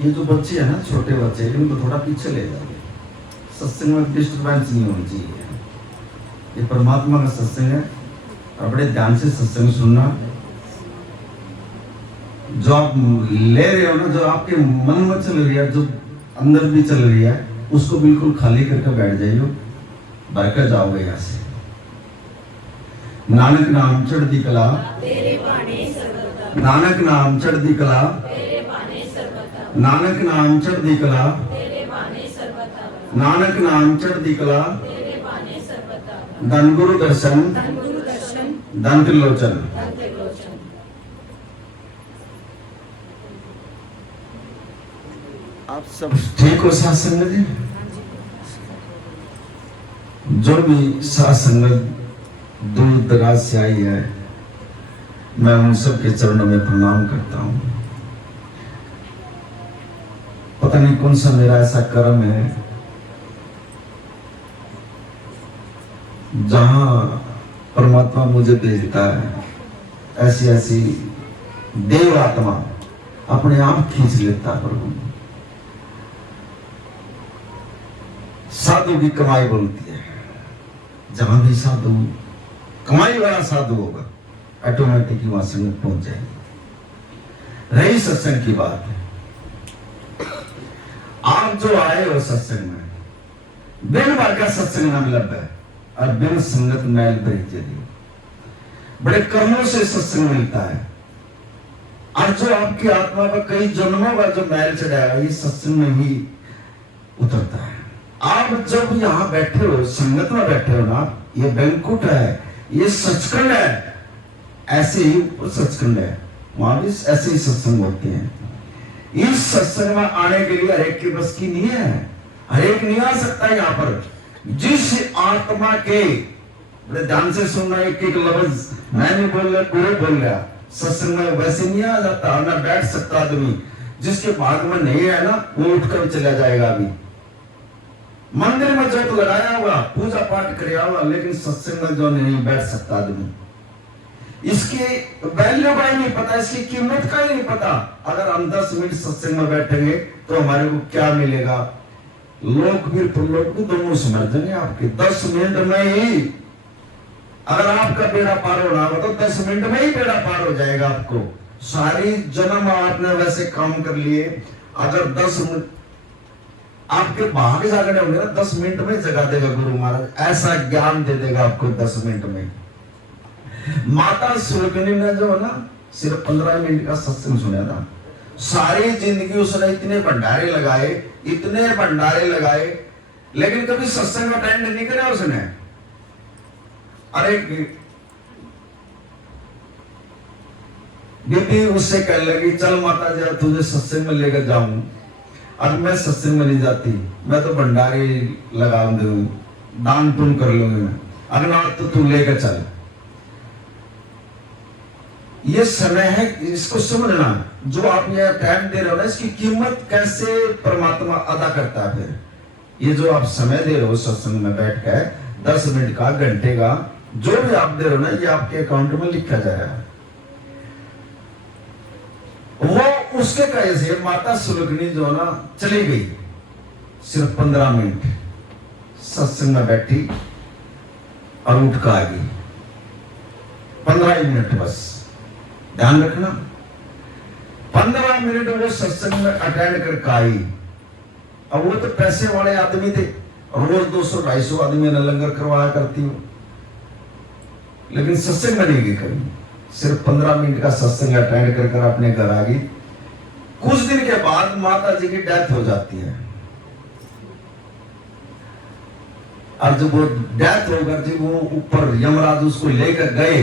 ये जो बच्चे हैं ना, छोटे बच्चे, इनको थोड़ा पीछे ले जाइए। सत्संग में डिस्टर्बेंस नहीं होनी चाहिए। ये परमात्मा का सत्संग है और बड़े ध्यान से सत्संग सुनना। जो आप ले रहे हो ना, जो आपके मन में चल रही है, जो अंदर भी चल रही है, उसको बिल्कुल खाली करके बैठ जाइए, भर कर जाओगे यहाँ से। नानक नाम चढ़ती कला तेरे बाणे सर्वदा, नानक नाम चढ़ती कला तेरे बाणे सर्वदा, नानक नाम चढ़ती कला तेरे बाणे सर्वदा, नानक नाम चढ़ती कला तेरे बाणे सर्वदा, धन गुरु दर्शन धन त्रिलोचन। आप सब ठीक हो साथ संगत जी? जो भी साथ संगत दूर दराज से आई है, मैं उन सब के चरणों में प्रणाम करता हूँ। पता नहीं कौन सा मेरा ऐसा कर्म है जहां परमात्मा मुझे भेजता है, ऐसी ऐसी देव आत्मा अपने आप खींच लेता है प्रभु। साधु की कमाई बोलती है, जहां भी साधु कमाई वाला साधु होगा, ऑटोमेटिक वहां संगत पहुंच जाएगी। रही सत्संग की बात है, आप जो आए हो सत्संग में, दिन भर का सत्संग नाम लब है और बिन संगत मैल भरी चली। बड़े कर्मों से सत्संग मिलता है, और जो आपकी आत्मा पर कई जन्मों का जो मैल चढ़ाया ये सत्संग में ही उतरता है। आप जब यहाँ बैठे हो, संगत में बैठे हो ना, ये बैंकुट है, ये सचखंड है, ऐसे ही ऊपर सचखंड है, वहां भी ऐसे ही सत्संग होते हैं। इस सत्संग में आने के लिए हर एक की बस की नहीं है, हर एक नहीं आ सकता यहाँ पर। जिस आत्मा के, बड़े ध्यान से सुनना, एक एक लफ्ज मैं नहीं बोल रहा, गुरु बोल रहा, सत्संग में वैसे नहीं आ जाता, ना बैठ सकता आदमी। जिसके भाग में नहीं है ना, वो उठकर चला जाएगा। अभी मंदिर में जो तो लगाया होगा, पूजा पाठ कराया होगा, लेकिन सत्संग में जो नहीं बैठ सकता आदमी, इसकी वैल्यू का ही नहीं पता, इसकी कीमत का ही नहीं पता। अगर हम 10 मिनट सत्संग में बैठेंगे तो हमारे को क्या मिलेगा? लोक भी प्रलोक भी दोनों समझ जाएंगे आपके 10 मिनट में ही। अगर आपका बेड़ा पार होना हो तो 10 मिनट में ही बेड़ा पार हो जाएगा आपको। सारी जन्म आपने वैसे काम कर लिए, अगर 10 मिनट आपके भाग जागने होंगे ना, 10 मिनट में जगा देगा गुरु महाराज, ऐसा ज्ञान दे देगा आपको 10 मिनट में। माता सुलगनी ने जो है ना, सिर्फ 15 मिनट का सत्संग सुना था। सारी जिंदगी उसने इतने भंडारे लगाए, इतने भंडारे लगाए, लेकिन कभी सत्संग अटेंड नहीं करा उसने। अरे दीदी उससे कहने लगी, चल माता जी तुझे सत्संग में लेकर जाऊं। अब मैं सत्संग में नहीं जाती, मैं तो भंडारे लगा दूं, दान पुण्य कर लूंगी, अगला तो तू लेकर चल। ये समय है, इसको समझना। जो आप ये टाइम दे रहे हो ना, इसकी कीमत कैसे परमात्मा अदा करता है। फिर ये जो आप समय दे रहे हो सत्संग में बैठ कर, 10 मिनट का, घंटे का, जो भी आप दे रहे हो ना, ये आपके अकाउंट में लिखा जा रहा है। वो उसके कहे से माता सुलगनी जो ना चली गई, सिर्फ 15 मिनट सत्संग में बैठी और उठ कर आ गई। 15 मिनट बस, ध्यान रखना। 15 मिनट वो सत्संग में अटेंड करके आई। अब वो तो पैसे वाले आदमी थे, रोज 200-250 आदमी ने लंगर करवाया करती हो, लेकिन सत्संग में नहीं गई कभी। सिर्फ 15 मिनट का सत्संग अटेंड कर अपने घर आ गई। कुछ दिन के बाद माता जी की डेथ हो जाती है, और जब वो डेथ होकर जी वो ऊपर यमराज उसको लेकर गए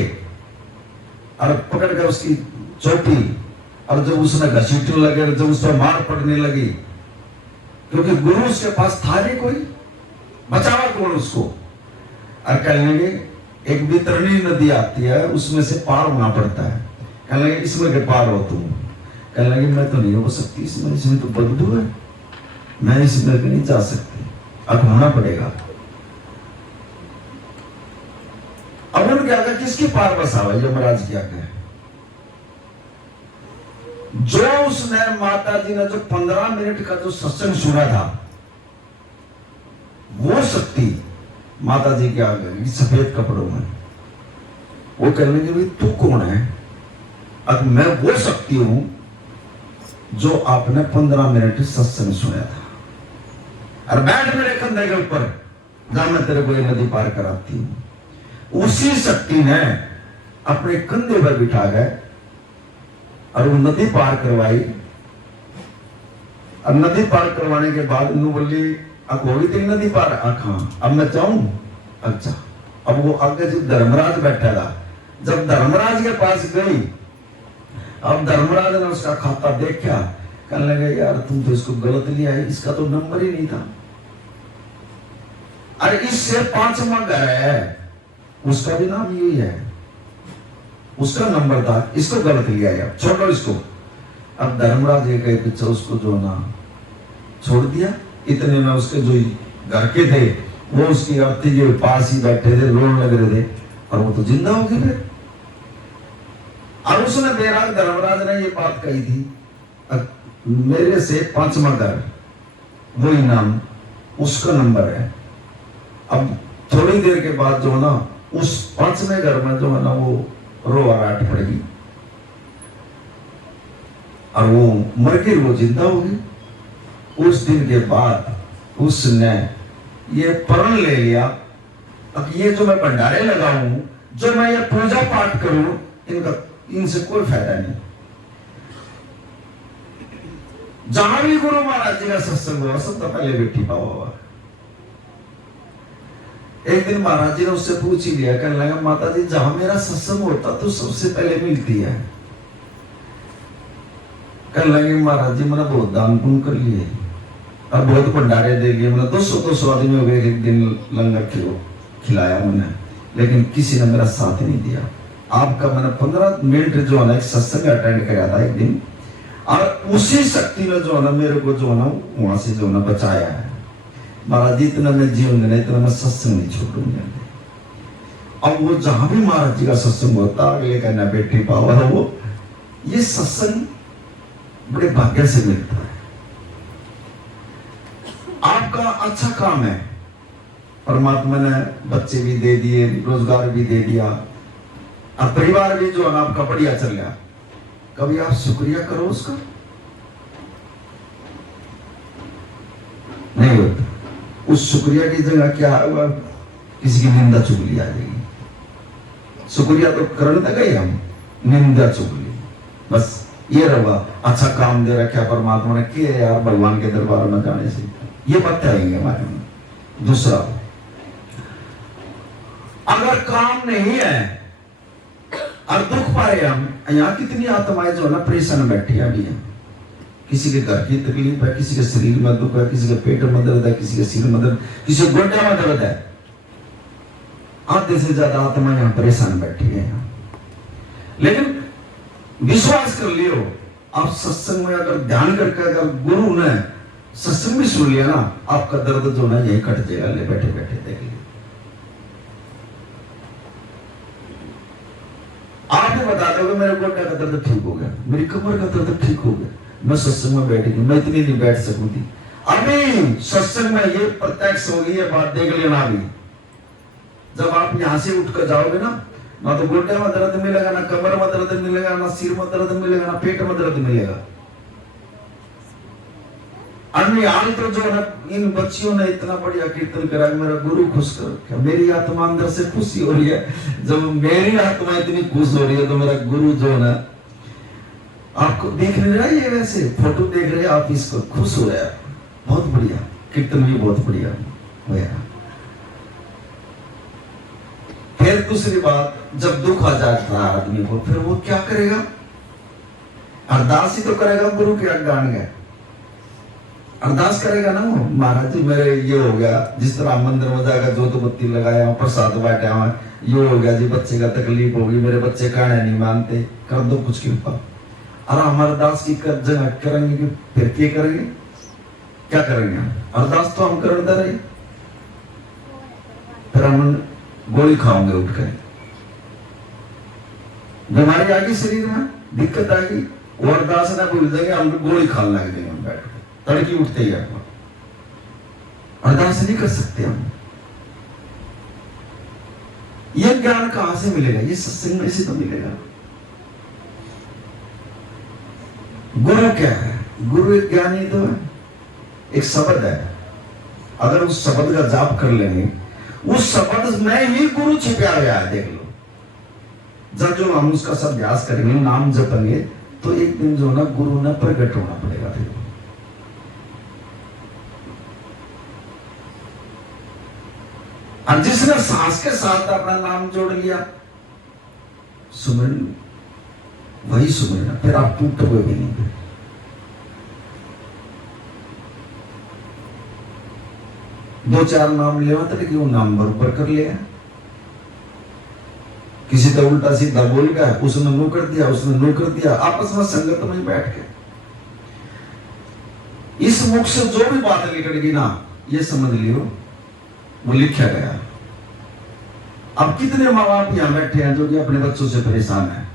और पकड़कर उसकी चोटी, और जब उसने घसीटने लगे, जब उस पर मार पड़ने लगी, क्योंकि गुरु उसके पास था नहीं कोई, बचावा कौन उसको। और कहने लगे एक वितरणी नदी आती है, उसमें से पार होना पड़ता है। कहने लगे इसमें के पार हो तुम। कहने लगे मैं तो नहीं हो सकती, इसमें तो बदबू है, मैं इसमें नहीं जा सकती, अब होना पड़ेगा। अब उन्होंने क्या कहा, किसकी पार बसावा, यमराज क्या कहे। जो उसने माता जी ने जो 15 मिनट का जो सत्संग सुना था, वो शक्ति माता जी के आ गई सफेद कपड़ों में। वो कहने लगे भाई तू कौन है? अब मैं वो शक्ति हूं जो आपने 15 मिनट सत्संग सुना था, और बैठ मेरे कंधे के ऊपर, जहां मैं तेरे को ये नदी पार कराती हूं। उसी शक्ति ने अपने कंधे पर बिठा गए और वो नदी पार करवाई। अब नदी पार करवाने के बाद नू बोली अब होगी तेरी नदी पार? हाँ, अब मैं जाऊं? अच्छा। अब वो आगे जो धर्मराज बैठा था, जब धर्मराज के पास गई, अब धर्मराज ने उसका खाता देखा, कहने लगे यार तुम तो इसको गलत लिया है, इसका तो नंबर ही नहीं था, अरे इससे 5वां घर है, उसका भी नाम यही है, उसका नंबर था, इसको गलत लिया है, छोड़ो इसको। अब धर्मराज ये कहे पीछे उसको जो ना छोड़ दिया। इतने में उसके जो घर के थे वो उसकी अर्थी के पास ही बैठे थे, रोने लग रहे थे, और वो तो जिंदा हो गए फिर। और उसने बैराग धर्मराज ने ये बात कही थी, मेरे से 5वां घर वही नाम, उसका नंबर है। अब थोड़ी देर के बाद जो ना उस 5वें घर में जो है ना वो रोआराट पड़ेगी और वो मर गई, वो जिंदा होगी। उस दिन के बाद उसने ये प्रण ले लिया, अब ये जो मैं भंडारे लगाऊं, जो मैं ये पूजा पाठ करूं, इनसे कोई फायदा नहीं। जहां भी गुरु महाराज जी का सत्संग हुआ, सबसे पहले बेटी पावा हुआ। एक दिन महाराज जी ने उससे पूछ ही लिया, कहने लगा माता जी जहां मेरा सत्संग होता तो सबसे पहले मिलती है। कहने लगे महाराज जी मैंने बहुत दान पुण्य कर लिए और बहुत भंडारे दे लिए, मैंने 200 आदमी हो गए, एक दिन लंगर खिलाया मैंने, लेकिन किसी ने मेरा साथ नहीं दिया। आपका मैंने 15 मिनट जो है ना एक सत्संग अटेंड कराया था एक दिन, और उसी शक्ति ने जो है ना मेरे को जो है ना वहां से जो है ना बचाया है। महाराज जी इतना मैं जीऊंगा नहीं, इतना मैं सत्संग नहीं छोड़ूंगा। अब वो जहां भी महाराज जी का सत्संग होता, अगले कहना बेटी पावा है, वो ये सत्संग बड़े भाग्य से मिलता है। आपका अच्छा काम है, परमात्मा ने बच्चे भी दे दिए, रोजगार भी दे दिया, अब परिवार भी जो है ना आपका बढ़िया चल गया, कभी आप शुक्रिया करो उसका? नहीं होता। उस शुक्रिया की जगह क्या होगा, किसी की निंदा चुगली आ जाएगी। शुक्रिया तो करने तक गए हम, निंदा चुगली बस ये रहा। अच्छा काम दे रखा परमात्मा ने किया यार, भगवान के दरबार में जाने से ये बातें आएंगे हमारे में। दूसरा, अगर काम नहीं है और दुख पाए हम, यहाँ कितनी आत्माएं जो है ना परेशान बैठी अभी है। किसी के घर की तकलीफ है, किसी के शरीर में दुख है, किसी के पेट में दर्द है, किसी के सिर में दर्द, किसी के गोड्डे में दर्द है। आधे से ज्यादा आत्मा यहाँ परेशान बैठी है। लेकिन विश्वास कर लियो, आप सत्संग में अगर ध्यान करके अगर गुरु ने सत्संग भी सुन लिया ना, आपका दर्द जो है यही कट जाएगा। ले बैठे बैठे देख लियो, आप भी बता दोगे मेरे गोड्डे का दर्द ठीक हो गया, मेरी कमर का दर्द ठीक हो गया, मैं सत्संग में बैठी थी, मैं इतनी नहीं बैठ सकूं थी। अभी सत्संग में ये प्रत्यक्ष हो गई है बात, देख लेना। अभी जब आप यहां से उठ कर जाओगे ना तो गोड्डे में दर्द मिलेगा, ना कमर में दर्द मिलेगा, ना सिर में दर्द मिलेगा, ना पेट में दर्द मिलेगा। अन्य हाल तो जो है इन बच्चियों ने इतना बढ़िया कीर्तन करा, मेरा गुरु खुश कर, मेरी आत्मा अंदर से खुशी हो रही है। जब मेरी आत्मा इतनी खुश हो रही है तो मेरा गुरु जो है ना, आपको देख रहे हैं, ये वैसे फोटो देख रहे हैं आप, इसको खुश हो रहा है। बहुत बढ़िया कीर्तन भी बहुत बढ़िया हुआ। फिर दूसरी बात, जब दुख आ जाता है आदमी को, फिर वो क्या करेगा? अरदास ही तो करेगा, गुरु के अज्ञान गए अरदास करेगा ना वो, महाराज जी मेरे ये हो गया, जिस तरह मंदिर में जाएगा जोत बत्ती लगाया, प्रसाद बांटा हुआ, ये हो गया जी, बच्चे का तकलीफ होगी, मेरे बच्चे कहने नहीं मानते, कर दो कुछ कृपा। अरे हम अरदास की कर जगह करेंगे कि फिर क्या करेंगे? क्या करेंगे? अरदास तो हम करते रहे, फिर हम गोली खाओगे उठकर, बीमारी आएगी शरीर में, दिक्कत आएगी, वो अरदास ना भूल जाएंगे, हम गोली खाने लग जाएंगे, हम बैठ के तड़की उठते ही आपको अरदास नहीं कर सकते हम। ये ज्ञान कहां से मिलेगा? ये सत्संग में से तो मिलेगा। गुरु क्या है? गुरु एक ज्ञानी तो है, एक शब्द है। अगर उस शब्द का जाप कर लेंगे, उस शब्द में ही गुरु छिपा गया है। देख लो, जब जो हम उसका सब अभ्यास करेंगे, नाम जपेंगे, तो एक दिन जो ना गुरु ने प्रकट होना पड़ेगा। फिर और जिसने सांस के साथ अपना नाम जोड़ लिया, सुमरन वही सुमरन, फिर आप टूटोगे भी नहीं। दो चार नाम ले कि वो नाम बरोबर कर लिया, किसी तो उल्टा सीधा बोल गया, उसने नो कर दिया, उसने नो कर दिया, आपस में संगत में बैठ के इस मुख से जो भी बात निकलेगी ना, ये समझ लियो वो लिखा गया। अब कितने माँ बाप यहां बैठे हैं जो कि अपने बच्चों से परेशान हैं?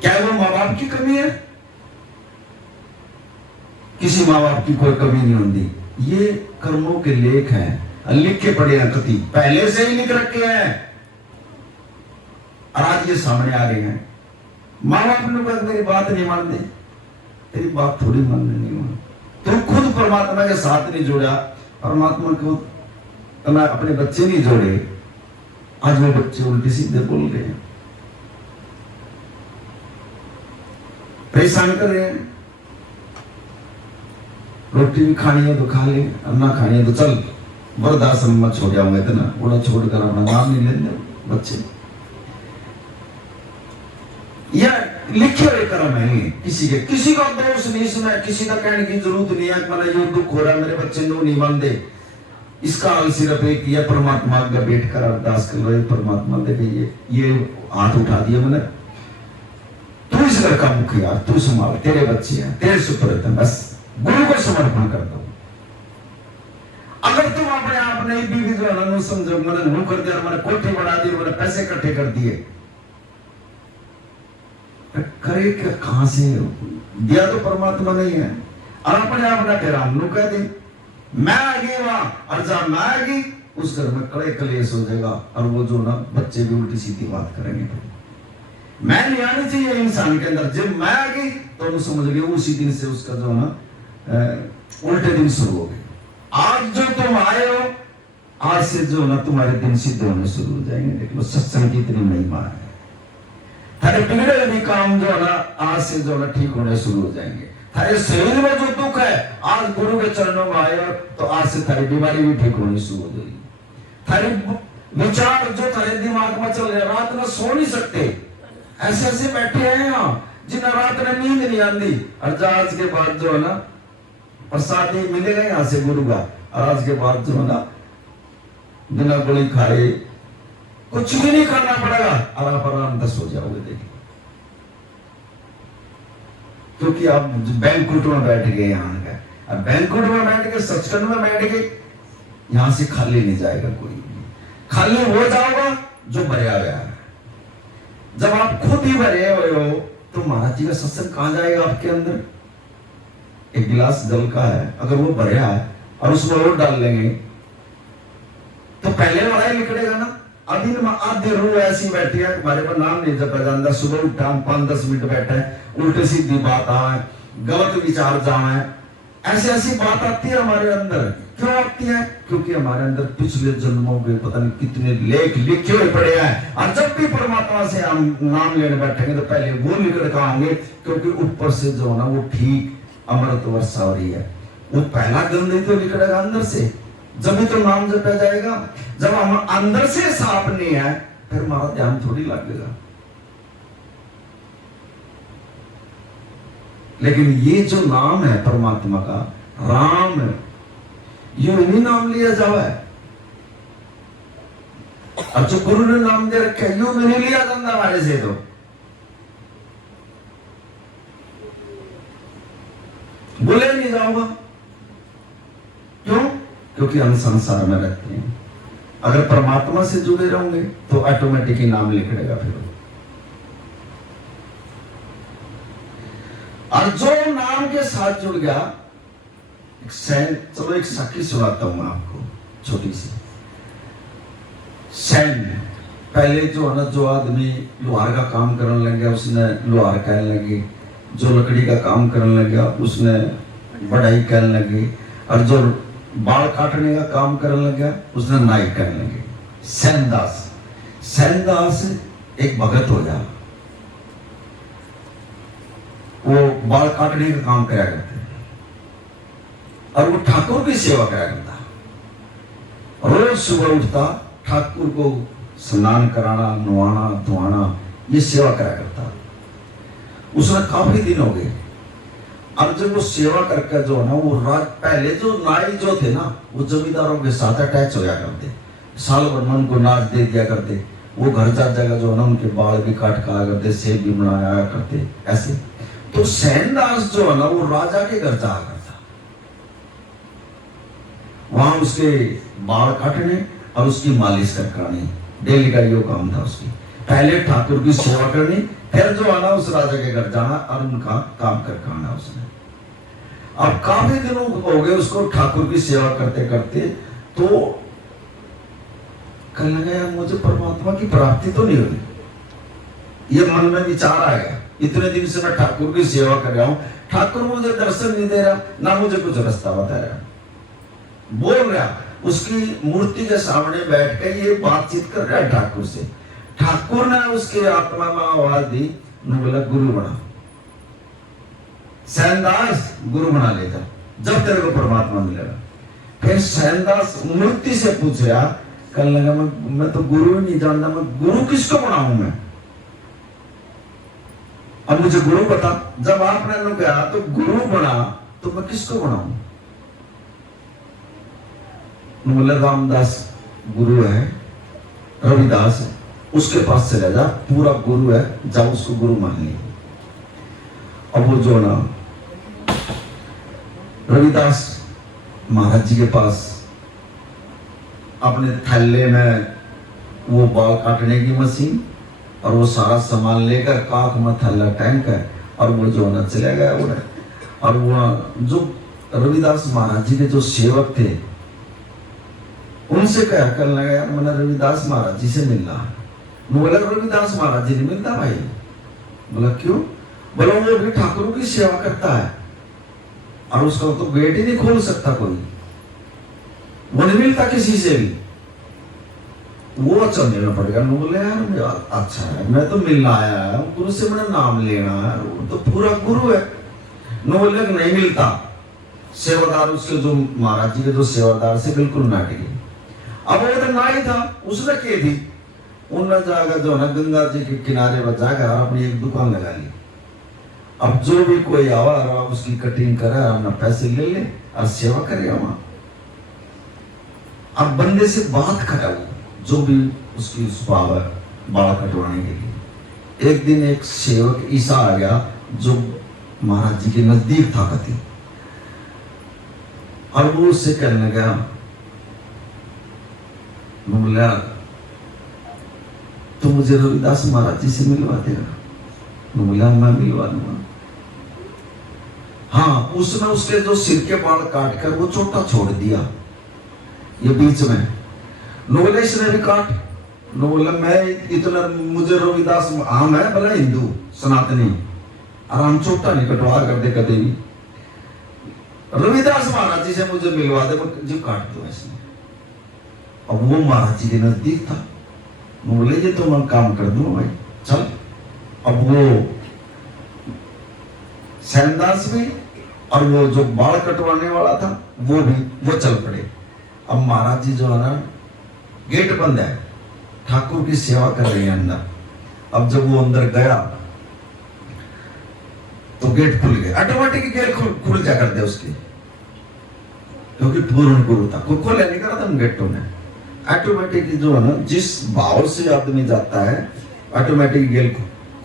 क्या वो माँ बाप की कमी है? किसी माँ बाप की कोई कमी नहीं होती। ये कर्मों के लेख हैं, लिख के पड़े हैं, कति पहले से ही लिख रखे हैं, और आज ये सामने आ रहे हैं। माँ बाप ने कहा मेरी बात नहीं मानते, तेरी बात थोड़ी मानने नहीं हो, तुम खुद परमात्मा के साथ नहीं जोड़ा, परमात्मा को तुम्हें अपने बच्चे नहीं जोड़े, आज वो बच्चे उल्टी सीधे बोल रहे हैं, परेशान कर रहे हैं। रोटी भी खानी है तो खा ले, अन्ना खानी है तो चल वृद्धाश्रम में छोड़ जाऊंगा, इतना बड़ा छोड़कर अपना नाम नहीं लेते बच्चे। यह लिखे हुए कर्म है, किसी का दोष नहीं इसमें, किसी का कहने की जरूरत नहीं है। मैंने ये दुख हो रहा है, मेरे बच्चे नो नहीं मानते, इसका हल सिर्फ एक किया, परमात्मा का बैठ कर अरदास कर रहे, परमात्मा देखिए ये हाथ उठा दिया मैंने, तू इस घर का मुखिया, तू संभाल, तेरे बच्चे हैं, तेरे सुपुर्द हैं, बस गुरु को समर्पण कर दो। अगर तुम अपने आप नहीं बीवी जो है समझो, मैंने नु कर दिया, मैंने कोठी बढ़ा दी, मैंने पैसे इकट्ठे कर दिए, करे क्या? कहां से दिया? तो परमात्मा नहीं है। और अपने आप ना कह नु कह दे, मैं आ गई वहां, और जहां मैं आ गई उस घर में कड़े कलेश हो जाएगा, और वो जो ना बच्चे भी उल्टी सीधी बात करेंगे। मैं नहीं आनी चाहिए इंसान के अंदर, जब मैं आ गई तो समझ गए उसी दिन से उसका जो ना उल्टे दिन शुरू हो गए। आज जो तुम आए हो, आज से जो ना तुम्हारे दिन सिद्ध होने शुरू हो जाएंगे। देख लो सत्संग की इतनी महिमा है। थारे बिगड़े भी काम जो है ना आज से जो ना ठीक होने शुरू हो जाएंगे। थारे शरीर में जो दुख है, आज गुरु के चरणों में आए हो तो आज से थारी बीमारी भी ठीक होनी शुरू हो जाएगी। थारे विचार जो थारे दिमाग में चल रहे, रात में सो नहीं सकते, ऐसे ऐसे बैठे हैं यहाँ जिन्हें रात में नींद नहीं आती, और आज के बाद जो है ना प्रसाद ही मिलेगा यहाँ से गुरु का, और आज के बाद जो है ना बिना गोली खाए कुछ भी नहीं करना पड़ेगा, और आप आराम से सो जाओगे। देखिए, क्योंकि आप बैंकुट में बैठ गए यहाँ का, अब बैंकुट में बैठ के सचखंड में बैठ के यहां से खाली नहीं जाएगा कोई, खाली हो जाओगा जो भरा गया है। जब आप खुद ही भरे हुए हो तो महाराज जी का सत्संग कहां जाएगा आपके अंदर? एक गिलास जल का है, अगर वो भरा है और उसमें और डाल लेंगे तो पहले वाला ही निकलेगा ना। अभी आधी रूह ऐसी बैठी है, हमारे पर नाम नहीं जपा जाता, सुबह उठा हम 5-10 मिनट बैठे हैं, उल्टी सीधी बात आए, गलत विचार जाए, ऐसी ऐसी बात आती है हमारे अंदर। क्यों आती है? क्योंकि हमारे अंदर पिछले जन्मों के पता नहीं कितने लेख लिखे हुए पड़े हैं, और जब भी परमात्मा से हम नाम लेने बैठेंगे तो पहले वो निकल कर आएंगे, क्योंकि ऊपर से जो ना वो ठीक अमृत वर्षा हो रही है, वो पहला गंध ही तो निकलेगा अंदर से, जब भी तो नाम जपा जाएगा। जब हम अंदर से साफ नहीं है फिर हमारा ध्यान थोड़ी लगेगा। लेकिन ये जो नाम है परमात्मा का, राम, ये नहीं नाम लिया जावा है, और जो गुरु ने नाम दे रखा है यू नहीं लिया जाता हमारे से। तो बोले नहीं जाऊंगा, क्यों? क्योंकि हम संसार में रहते हैं। अगर परमात्मा से जुड़े रहोगे तो ऑटोमेटिक ही नाम लिखेगा। फिर और जो नाम के साथ जुड़ गया, चलो एक साखी सुनाता हूं आपको छोटी सी। सैन पहले जो है ना, जो आदमी लोहार का काम करने लग गया उसने लोहार कहने लगे, जो लकड़ी का काम करने लग गया उसने बढ़ाई कहने लगे, और जो बाल काटने का काम करने लग गया उसने नाई कहने लगे। सैनदास, सैनदास एक भगत हो जा, वो बाल काटने का काम कराया करते और वो ठाकुर की सेवा कराया करता। रोज सुबह उठता, ठाकुर को स्नान कराना, नवाना धोआना, ये सेवा कराया करता। उसने काफी दिन हो गए। अब जब वो सेवा करके जो है ना, वो राज पहले जो नाई जो थे ना, वो जमींदारों के साथ अटैच हो जाया करते, साल भर में उनको नाच दे दिया करते, वो घर जा जगह जो है ना उनके बाल भी काट खाया करते, सेब भी बनाया करते ऐसे। तो सैनदास जो है ना, वो राजा के घर जाया करता, वहां उसके बाल काटने और उसकी मालिश करानी, डेली का ये काम था उसकी। पहले ठाकुर की सेवा करनी, फिर जो आना उस राजा के घर जाना और उनका काम कर आना उसने। अब काफी दिनों हो गए उसको ठाकुर की सेवा करते करते, तो कहने लगा यार मुझे परमात्मा की प्राप्ति तो नहीं हुई। ये मन में विचार आएगा, इतने दिन से मैं ठाकुर की सेवा कर रहा हूं, ठाकुर मुझे दर्शन नहीं दे रहा, ना मुझे कुछ रास्ता बता रहा। बोल रहा, उसकी मूर्ति के सामने बैठ के ये बातचीत कर रहा है ठाकुर से। ठाकुर ने उसके आत्मा में आवाज दी, बोला गुरु बना, सैनदास गुरु बना ले जा, जब तेरे को परमात्मा मिलेगा। फिर सैनदास मूर्ति से पूछ रहा, कहने लगा मैं तो गुरु ही नहीं जानता, मैं गुरु किसको बनाऊं मैं, अब मुझे गुरु बता। जब आपने लोग कहा तो गुरु बना, तो मैं किसको बनाऊं? बोला रामदास गुरु है, रविदास है, उसके पास चला जा, पूरा गुरु है, जाओ उसको गुरु मान लिया। अब वो जो ना रविदास महाराज जी के पास अपने थैले में वो बाल काटने की मशीन और वो सारा सामान लेकर काख में थैला टैंक है, और वो जो ना चले गया उधर। और वो जो रविदास महाराज जी के जो सेवक थे उनसे कहा, करने लगा यार मैंने रविदास महाराज जी से मिलना है। बोला रविदास महाराज जी नहीं मिलता भाई। बोला क्यों? बोला वो भी ठाकुर की सेवा करता है और उसका तो गेट ही नहीं खोल सकता कोई, वो नहीं मिलता किसी से भी। वो चलने में पड़ गया। बोले यार अच्छा है, मैं तो मिलना आया है, गुरु से मैंने नाम लेना है, वो तो पूरा गुरु है। बोले नहीं मिलता। सेवादार उसके जो महाराज जी के जो सेवादार से बिल्कुल ना टिके। अब वो तो नाई था, उसने की थी, उन्होंने जाकर जो है ना गंगा जी के किनारे पर जाकर अपनी एक दुकान लगा ली। अब जो भी कोई आवा उसकी कटिंग करे, अपना पैसे ले ले और सेवा करे वहां। अब बंदे से बात करे वो, जो भी उसकी स्वभाव है बाल कटवाने के लिए। एक दिन एक सेवक ईसा आ गया जो महाराज जी के नजदीक था कति, और वो उससे कहने लगा, बोला तो मुझे रविदास महाराज जी से मिलवा देगा। बोला मैं मिलवा दूंगा। हाँ, उसने उसके जो सिर के बाल काट कर वो छोटा छोड़ दिया ये बीच में। बोले इसने भी काट। बोला मैं इतना, मुझे रविदास आम है बोला हिंदू सनातनी, आराम छोटा नहीं कटवा कर दे कदे भी। रविदास महाराज जी से मुझे मिलवा दे, जो काट दो इसने। अब वो महाराज जी के नजदीक था। बोले ये तो मैं काम कर दूंगा भाई, चल। अब वो सैनदास भी और वो जो बाल कटवाने वाला था वो भी, वो चल पड़े। अब महाराज जी जो है ना, गेट बंद है, ठाकुर की सेवा कर रहे हैं अंदर। अब जब वो अंदर गया तो गेट खुल गया, ऑटोमेटिक गेट खुल जा कर दे उसके, क्योंकि पूर्ण गुरु था, खुद खोले नहीं करा था गेटों ने। ऑटोमेटिक जो है ना, जिस भाव से आदमी जाता है ऑटोमेटिक गेट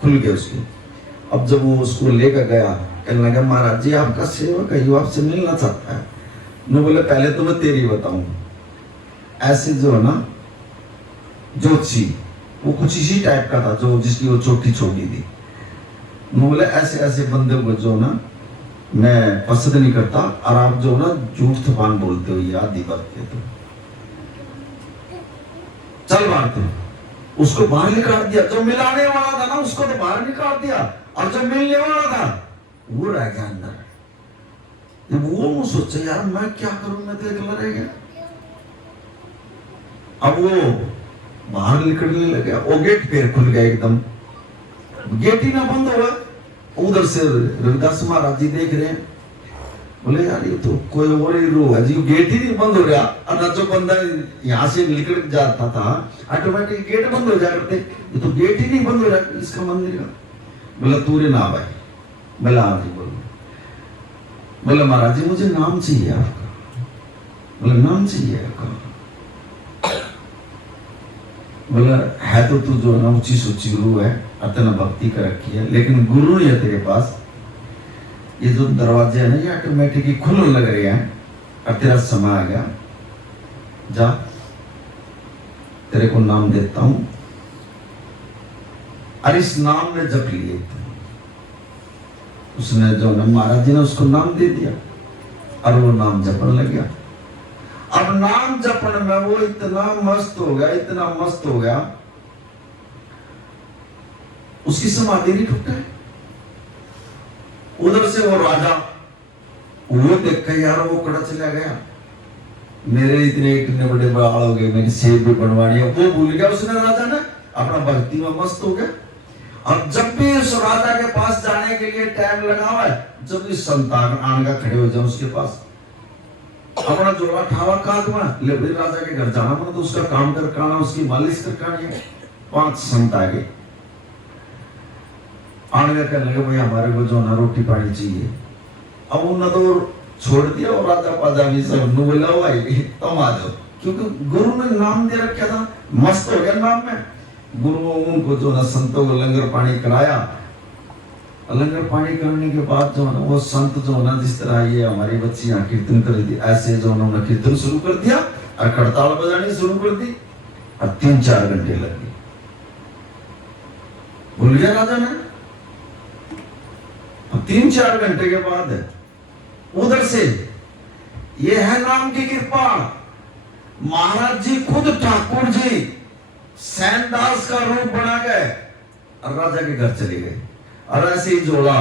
खुल गए उसके। अब जब वो उसको लेकर गया, कहने लगा महाराज जी आपका सेवक है, वो आपसे मिलना चाहता है। ने बोले पहले तो मैं तेरी बताऊं। ऐसे जो है ना ज्योतिषी, वो कुछ इसी टाइप का था, जो जिसकी वो चोटी छोटी थी। बोले ऐसे ऐसे बंदे को जो ना मैं पसंद नहीं करता, और आप जो ना झूठ थपान बोलते हो, ये आदि बात के तो चल मारते उसको बाहर निकाल दिया। जो मिलाने वाला था ना उसको तो बाहर निकाल दिया, और जो मिलने वाला था वो रह गया अंदर। जब वो सोचा यार मैं क्या करूं, मैं तो अकेला रह गया। अब वो बाहर निकलने लगा, वो गेट फिर खुल गया एकदम, गेट ही ना बंद होगा। उधर से रविदास महाराज जी देख रहे हैं, बोले यार ये तो कोई और ही रो है जी, गेट ही नहीं बंद हो रहा। और जो बंदा यहाँ से निकल जाता था ऑटोमेटिक गेट बंद हो जाते, ये तो गेट ही नहीं बंद हो रहा इसका मंदिर का। बोला तू रे ना भाई, बोला हाँ जी बोलो। बोला महाराज जी मुझे नाम चाहिए आपका। बोला नाम चाहिए आपका। बोला है तो तू जो ना ऊंची सूची गुरु है, अतना भक्ति कर रखी है, लेकिन गुरु नहीं है तेरे पास। ये जो दरवाजे है ना ये ऑटोमेटिकली खुलने लग रहे हैं, और तेरा समय आ गया, जा तेरे को नाम देता हूं। और इस नाम ने जप लिए, उसने जो ना महाराज जी ने उसको नाम दे दिया, और वो नाम जपने लग गया। अब नाम जपने में वो इतना मस्त हो गया, इतना मस्त हो गया, उसकी समाधि नहीं टूटा। उधर से वो राजा वो देख कर यार वो कड़ा चला गया, मेरे इतने बड़े बाल हो गए, मेरी सेब भी बनवानी है, वो भूल गया उसने, राजा ने अपना भक्ति में मस्त हो गया। अब जब भी उस राजा के पास जाने के लिए टाइम लगा हुआ है, जब भी संतान आनगा खड़े हो जाए उसके पास, अपना जोड़ा ठावा काट में ले भाई राजा के घर जाना, मतलब तो उसका काम कर काना, उसकी मालिश कर कानी है। 5 संत आगे आनगा कहने लगे भाई हमारे को जो ना रोटी पानी चाहिए। अब उन्होंने तो छोड़ दिया, और राजा पाजा भी सब बोला हुआ तुम आ जाओ, क्योंकि गुरु ने नाम दे रखा था, मस्त हो गया नाम में। गुरु उनको जो ना संतों को लंगर पानी कराया। लंगर पानी करने के बाद जो ना वो संत जो ना जिस तरह ये हमारी बच्ची यहाँ कीर्तन कर दी, ऐसे जो उन्होंने कीर्तन शुरू कर दिया और करताल बजानी शुरू कर दी, और 3-4 घंटे लग गए। भूल गया राजा ने। 3-4 घंटे के बाद उधर से ये है नाम की कृपा, महाराज जी खुद ठाकुर जी सैनदास का रूप बना गए और राजा के घर चले गए। और ऐसे ही जोड़ा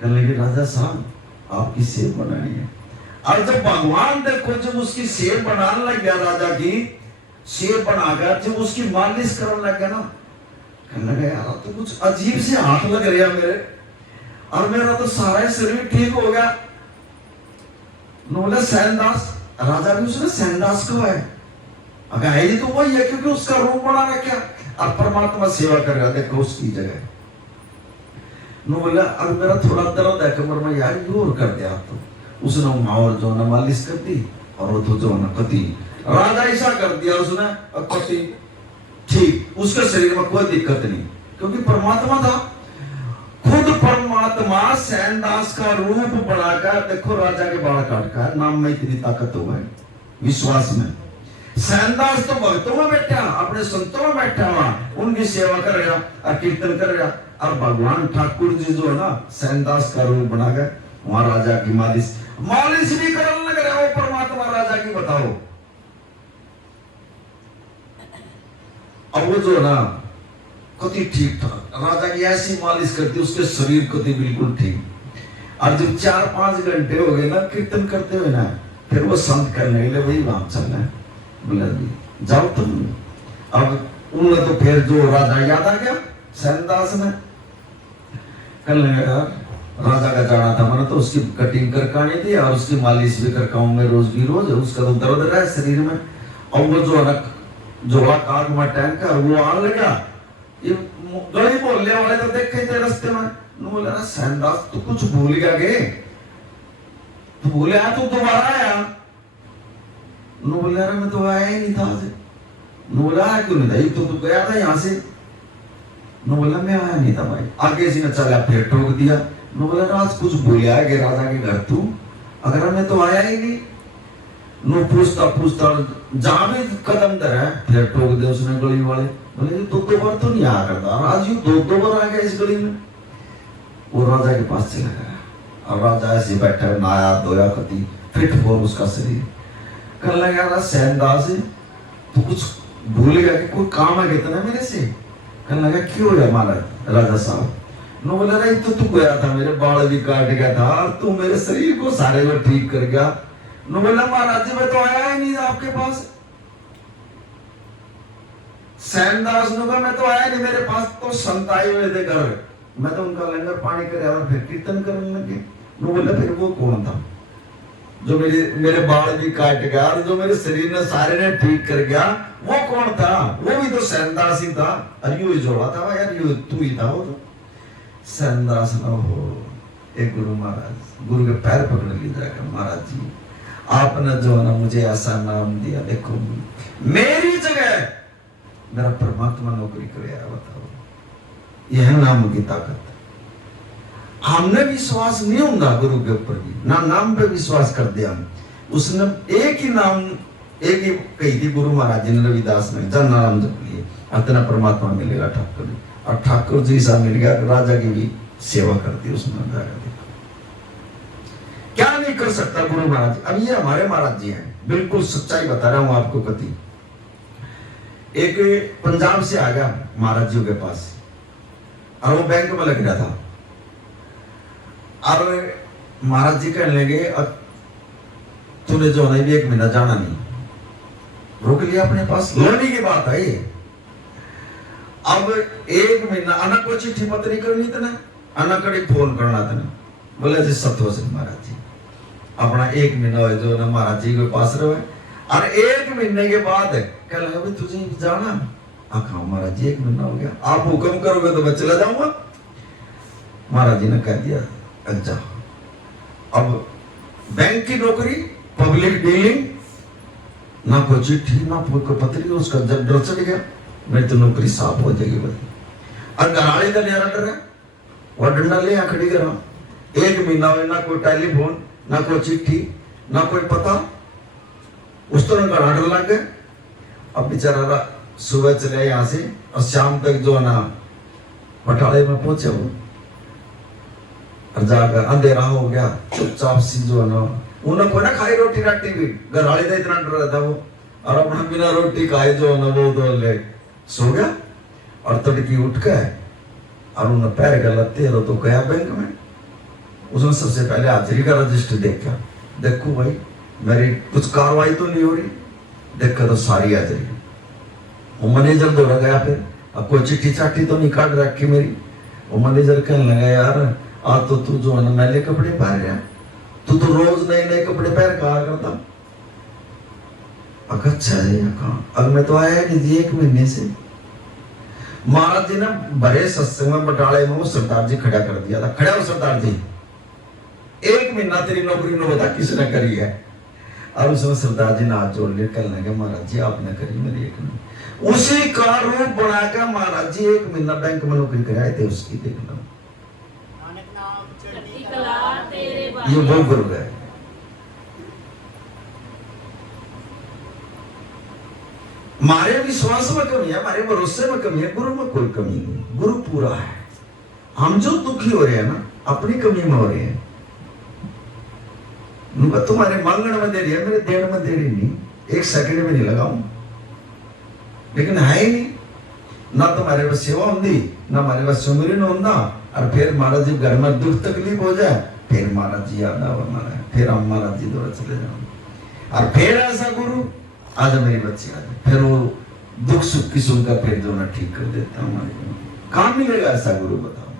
कहने लगे राजा साहब आपकी सेब बनानी है। और जब भगवान देखो जब उसकी सेब बनाने लग गया, राजा की सेब बनाकर जब उसकी मालिश करने लग गया ना, कहने लगा यार तो कुछ अजीब से हाथ लग रहा मेरे, और मेरा तो सारा शरीर ठीक हो गया। बोले सैनदास, राजा भी उसने सैनदास को है, अगर है ये तो वही है क्योंकि उसका रूप बना रखा, और परमात्मा सेवा कर रहा देखो उसकी जगह। नो बोला अब मेरा थोड़ा दर्द है कमर में यार, योर कर दिया तो उसने माहौल जो ना मालिश कर दी, और वो तो जो ना कति राजा ऐसा कर दिया उसने, और कति ठीक, उसके शरीर में कोई दिक्कत नहीं, क्योंकि परमात्मा था। खुद परमात्मा सैनदास का रूप बनाकर देखो राजा के बाल काट का, नाम में इतनी ताकत हो गई, विश्वास में। सैनदास तो भक्तों में बैठा, अपने संतों में बैठा हुआ, उनकी सेवा कर रहा और कीर्तन कर रहा, और भगवान ठाकुर जी जो है ना सैनदास का रूप बना गए, वहां राजा की मालिश भी करने लग रहा, वो परमात्मा राजा की बताओ। अब वो जो है ना कति ठीक था, राजा की ऐसी मालिश करती उसके शरीर कति बिल्कुल ठीक। और जब 4-5 घंटे हो गए ना कीर्तन करते हुए ना, फिर वो संत करने लगे भाई वहां चलना है। बोला जी जाओ तुम। अब उन्होंने तो फिर जो राजा याद आ गया सैनदास ने, कहने लगा यार राजा का जाना था, मैंने तो उसकी कटिंग करकानी थी और उसकी मालिश भी करकाऊं मैं रोज की रोज, उसका तो दर्द रहा है शरीर में। और वो जो है जोड़ा काट में टैंक कर वो आने लगा, ये गली बोलने वाले तो देख थे रास्ते में, बोला सैनदास तू कुछ भूल गया गे, तो बोले तू दोबारा आया। नो बोला यार मैं तो आया ही नहीं था आज। नो बोला क्यों नहीं था, तो तू गया था यहाँ से। नो बोला मैं आया नहीं था भाई। आगे से न चला फिर ठोक दिया। नो बोला आज कुछ बोलिया है राजा के घर तू, अगर मैं तो आया ही नहीं। नो पूछता पूछता जहां भी कदम धरा फिर ठोक दे उसने गली वाले। बोले 2-2 बार तो नहीं आया करता, आज यू 2-2 बार आ गया इस गली में। वो राजा के पास चला गया और राजा ऐसे बैठा नहाया धोया कति फिट हो उसका शरीर। कहने लगा यार सैनदास तू कुछ भूल गया कि कोई काम है कितना मेरे से? कहने लगा क्यों है महाराज राजा साहब? नो बोला रही तो तू गया था मेरे बाल भी काट गया था तू मेरे शरीर को सारे को ठीक कर गया। नो बोला महाराज जी मैं तो आया ही नहीं आपके पास। सैनदास ने कहा मैं तो आया नहीं, मेरे पास तो संत आए हुए थे घर, मैं तो उनका लंगर पानी करे और फिर कीर्तन करने लगे। नो बोला फिर वो कौन था जो मेरे बाल भी काट गया और जो मेरे शरीर ने सारे ने ठीक कर गया, वो कौन था? वो भी तो सैनदास ही था। अरे यू जोड़ा था यार, यू तू ही था वो तो। सैनदास न हो एक गुरु महाराज, गुरु के पैर पकड़ लीजिएगा महाराज जी आपने जो है ना मुझे ऐसा नाम दिया, देखो मेरी जगह मेरा परमात्मा नौकरी करे यार, बताओ यह नाम की ताकत। हमने विश्वास नहीं होता गुरु के ऊपर भी, ना नाम पे विश्वास कर दिया। उसने एक ही नाम एक ही कही थी गुरु महाराज जी ने, रविदास ने, जन नाम जप लिए अतना परमात्मा मिलेगा ठाकुर। और ठाकुर जी सा मिल गया, राजा की भी सेवा करती उसने जाकर। क्या नहीं कर सकता गुरु महाराज। अब ये हमारे महाराज जी हैं, बिल्कुल सच्चाई बता रहा हूं आपको। कति एक पंजाब से आ गया महाराज जी के पास और वो बैंक में लग गया था। और महाराज जी कहने लगे अब तूने जो नहीं भी 1 महीना जाना नहीं, रोक लिया अपने पास, लोनी की बात है ये। अब 1 महीना अना कोई चिट्ठी पत्र नहीं करनी था ना, अना कड़ी फोन करना था ना। बोले जी सत्य से महाराज जी अपना 1 महीना हो जो ना महाराज जी के पास रहे। और 1 महीने के बाद कह लगा भाई तुझे जाना? आखा महाराज जी 1 महीना हो गया, आप हुक्म करोगे तो मैं चला जाऊंगा। महाराज जी ने कह दिया अच्छा। अब बैंक की नौकरी, पब्लिक डीलिंग, ना कोई चिट्ठी ना कोई पत्री, उसका जब डर चढ़ गया मेरी तो नौकरी साफ हो जाएगी भाई। और घराड़ी का लिया डर है वो डंडा ले खड़ी करा। 1 महीना हुआ ना कोई टेलीफोन ना कोई चिट्ठी ना कोई पता, उस तरह का डर लग गया। अब बेचारा सुबह चले यहाँ से और शाम तक जो है ना बटाले में पहुंचे वो, और जाकर अंधेरा हो गया। चुपचाप सी जो है ना उन्हें कोई ना खाई रोटी राटी भी, घरवाली का इतना डर रहा था वो, और अपना बिना रोटी खाए जो है ना वो तो ले सो गया। और तड़की उठ के और उन्हें पैर गलते तो गया बैंक में। उसने सबसे पहले हाजिरी का रजिस्टर देखा, देखो भाई मेरी कुछ कार्रवाई तो नहीं हो रही, देखा तो सारी हाजिरी। वो मैनेजर दौड़ा गया फिर, अब कोई चिट्ठी चाटी तो नहीं काट रखी मेरी। वो मैनेजर कहने लगा यार आज तो तू जो है ना मैले कपड़े पहन रहा, तू तो रोज नए नए कपड़े पहन कहा करता। अच्छा है कहा, अब मैं तो आया नहीं जी 1 महीने से। महाराज जी ने बड़े सत्संग में बटाले में वो सरदार जी खड़ा कर दिया था। खड़ा हो सरदार जी 1 महीना तेरी नौकरी ने बता किसने करी है? और उसमें सरदार जी ने हाथ जोड़ लिया, कहने लगे महाराज जी आपने करी मेरी 1 महीना। उसी का रूप बनाकर महाराज जी 1 महीना बैंक में नौकरी कराए थे उसकी। देख लो ये वो गुरु है। हमारे विश्वास में कमी है, हमारे भरोसे में कमी है, गुरु में कोई कमी नहीं। गुरु पूरा है। हम जो दुखी हो रहे हैं ना अपनी कमी में हो रहे हैं। तुम्हारे मांगण में दे रही है, मेरे देण में दे रही नहीं, 1 सेकंड में नहीं लगाऊं, लेकिन है ही नहीं ना तुम्हारे पास सेवा होंगी ना हमारे पास सुमिरन होता। और फिर महाराज जी घर में दुख तकलीफ हो जाए फिर महाराज जी याद आवा हमारा, फिर हम महाराज जी द्वारा चले जाओ। और फिर ऐसा गुरु आज मेरी बच्ची आ जाए, फिर वो दुख सुख की सुनकर फिर जो ना ठीक कर देता हमारे। काम मिलेगा ऐसा गुरु बताओ।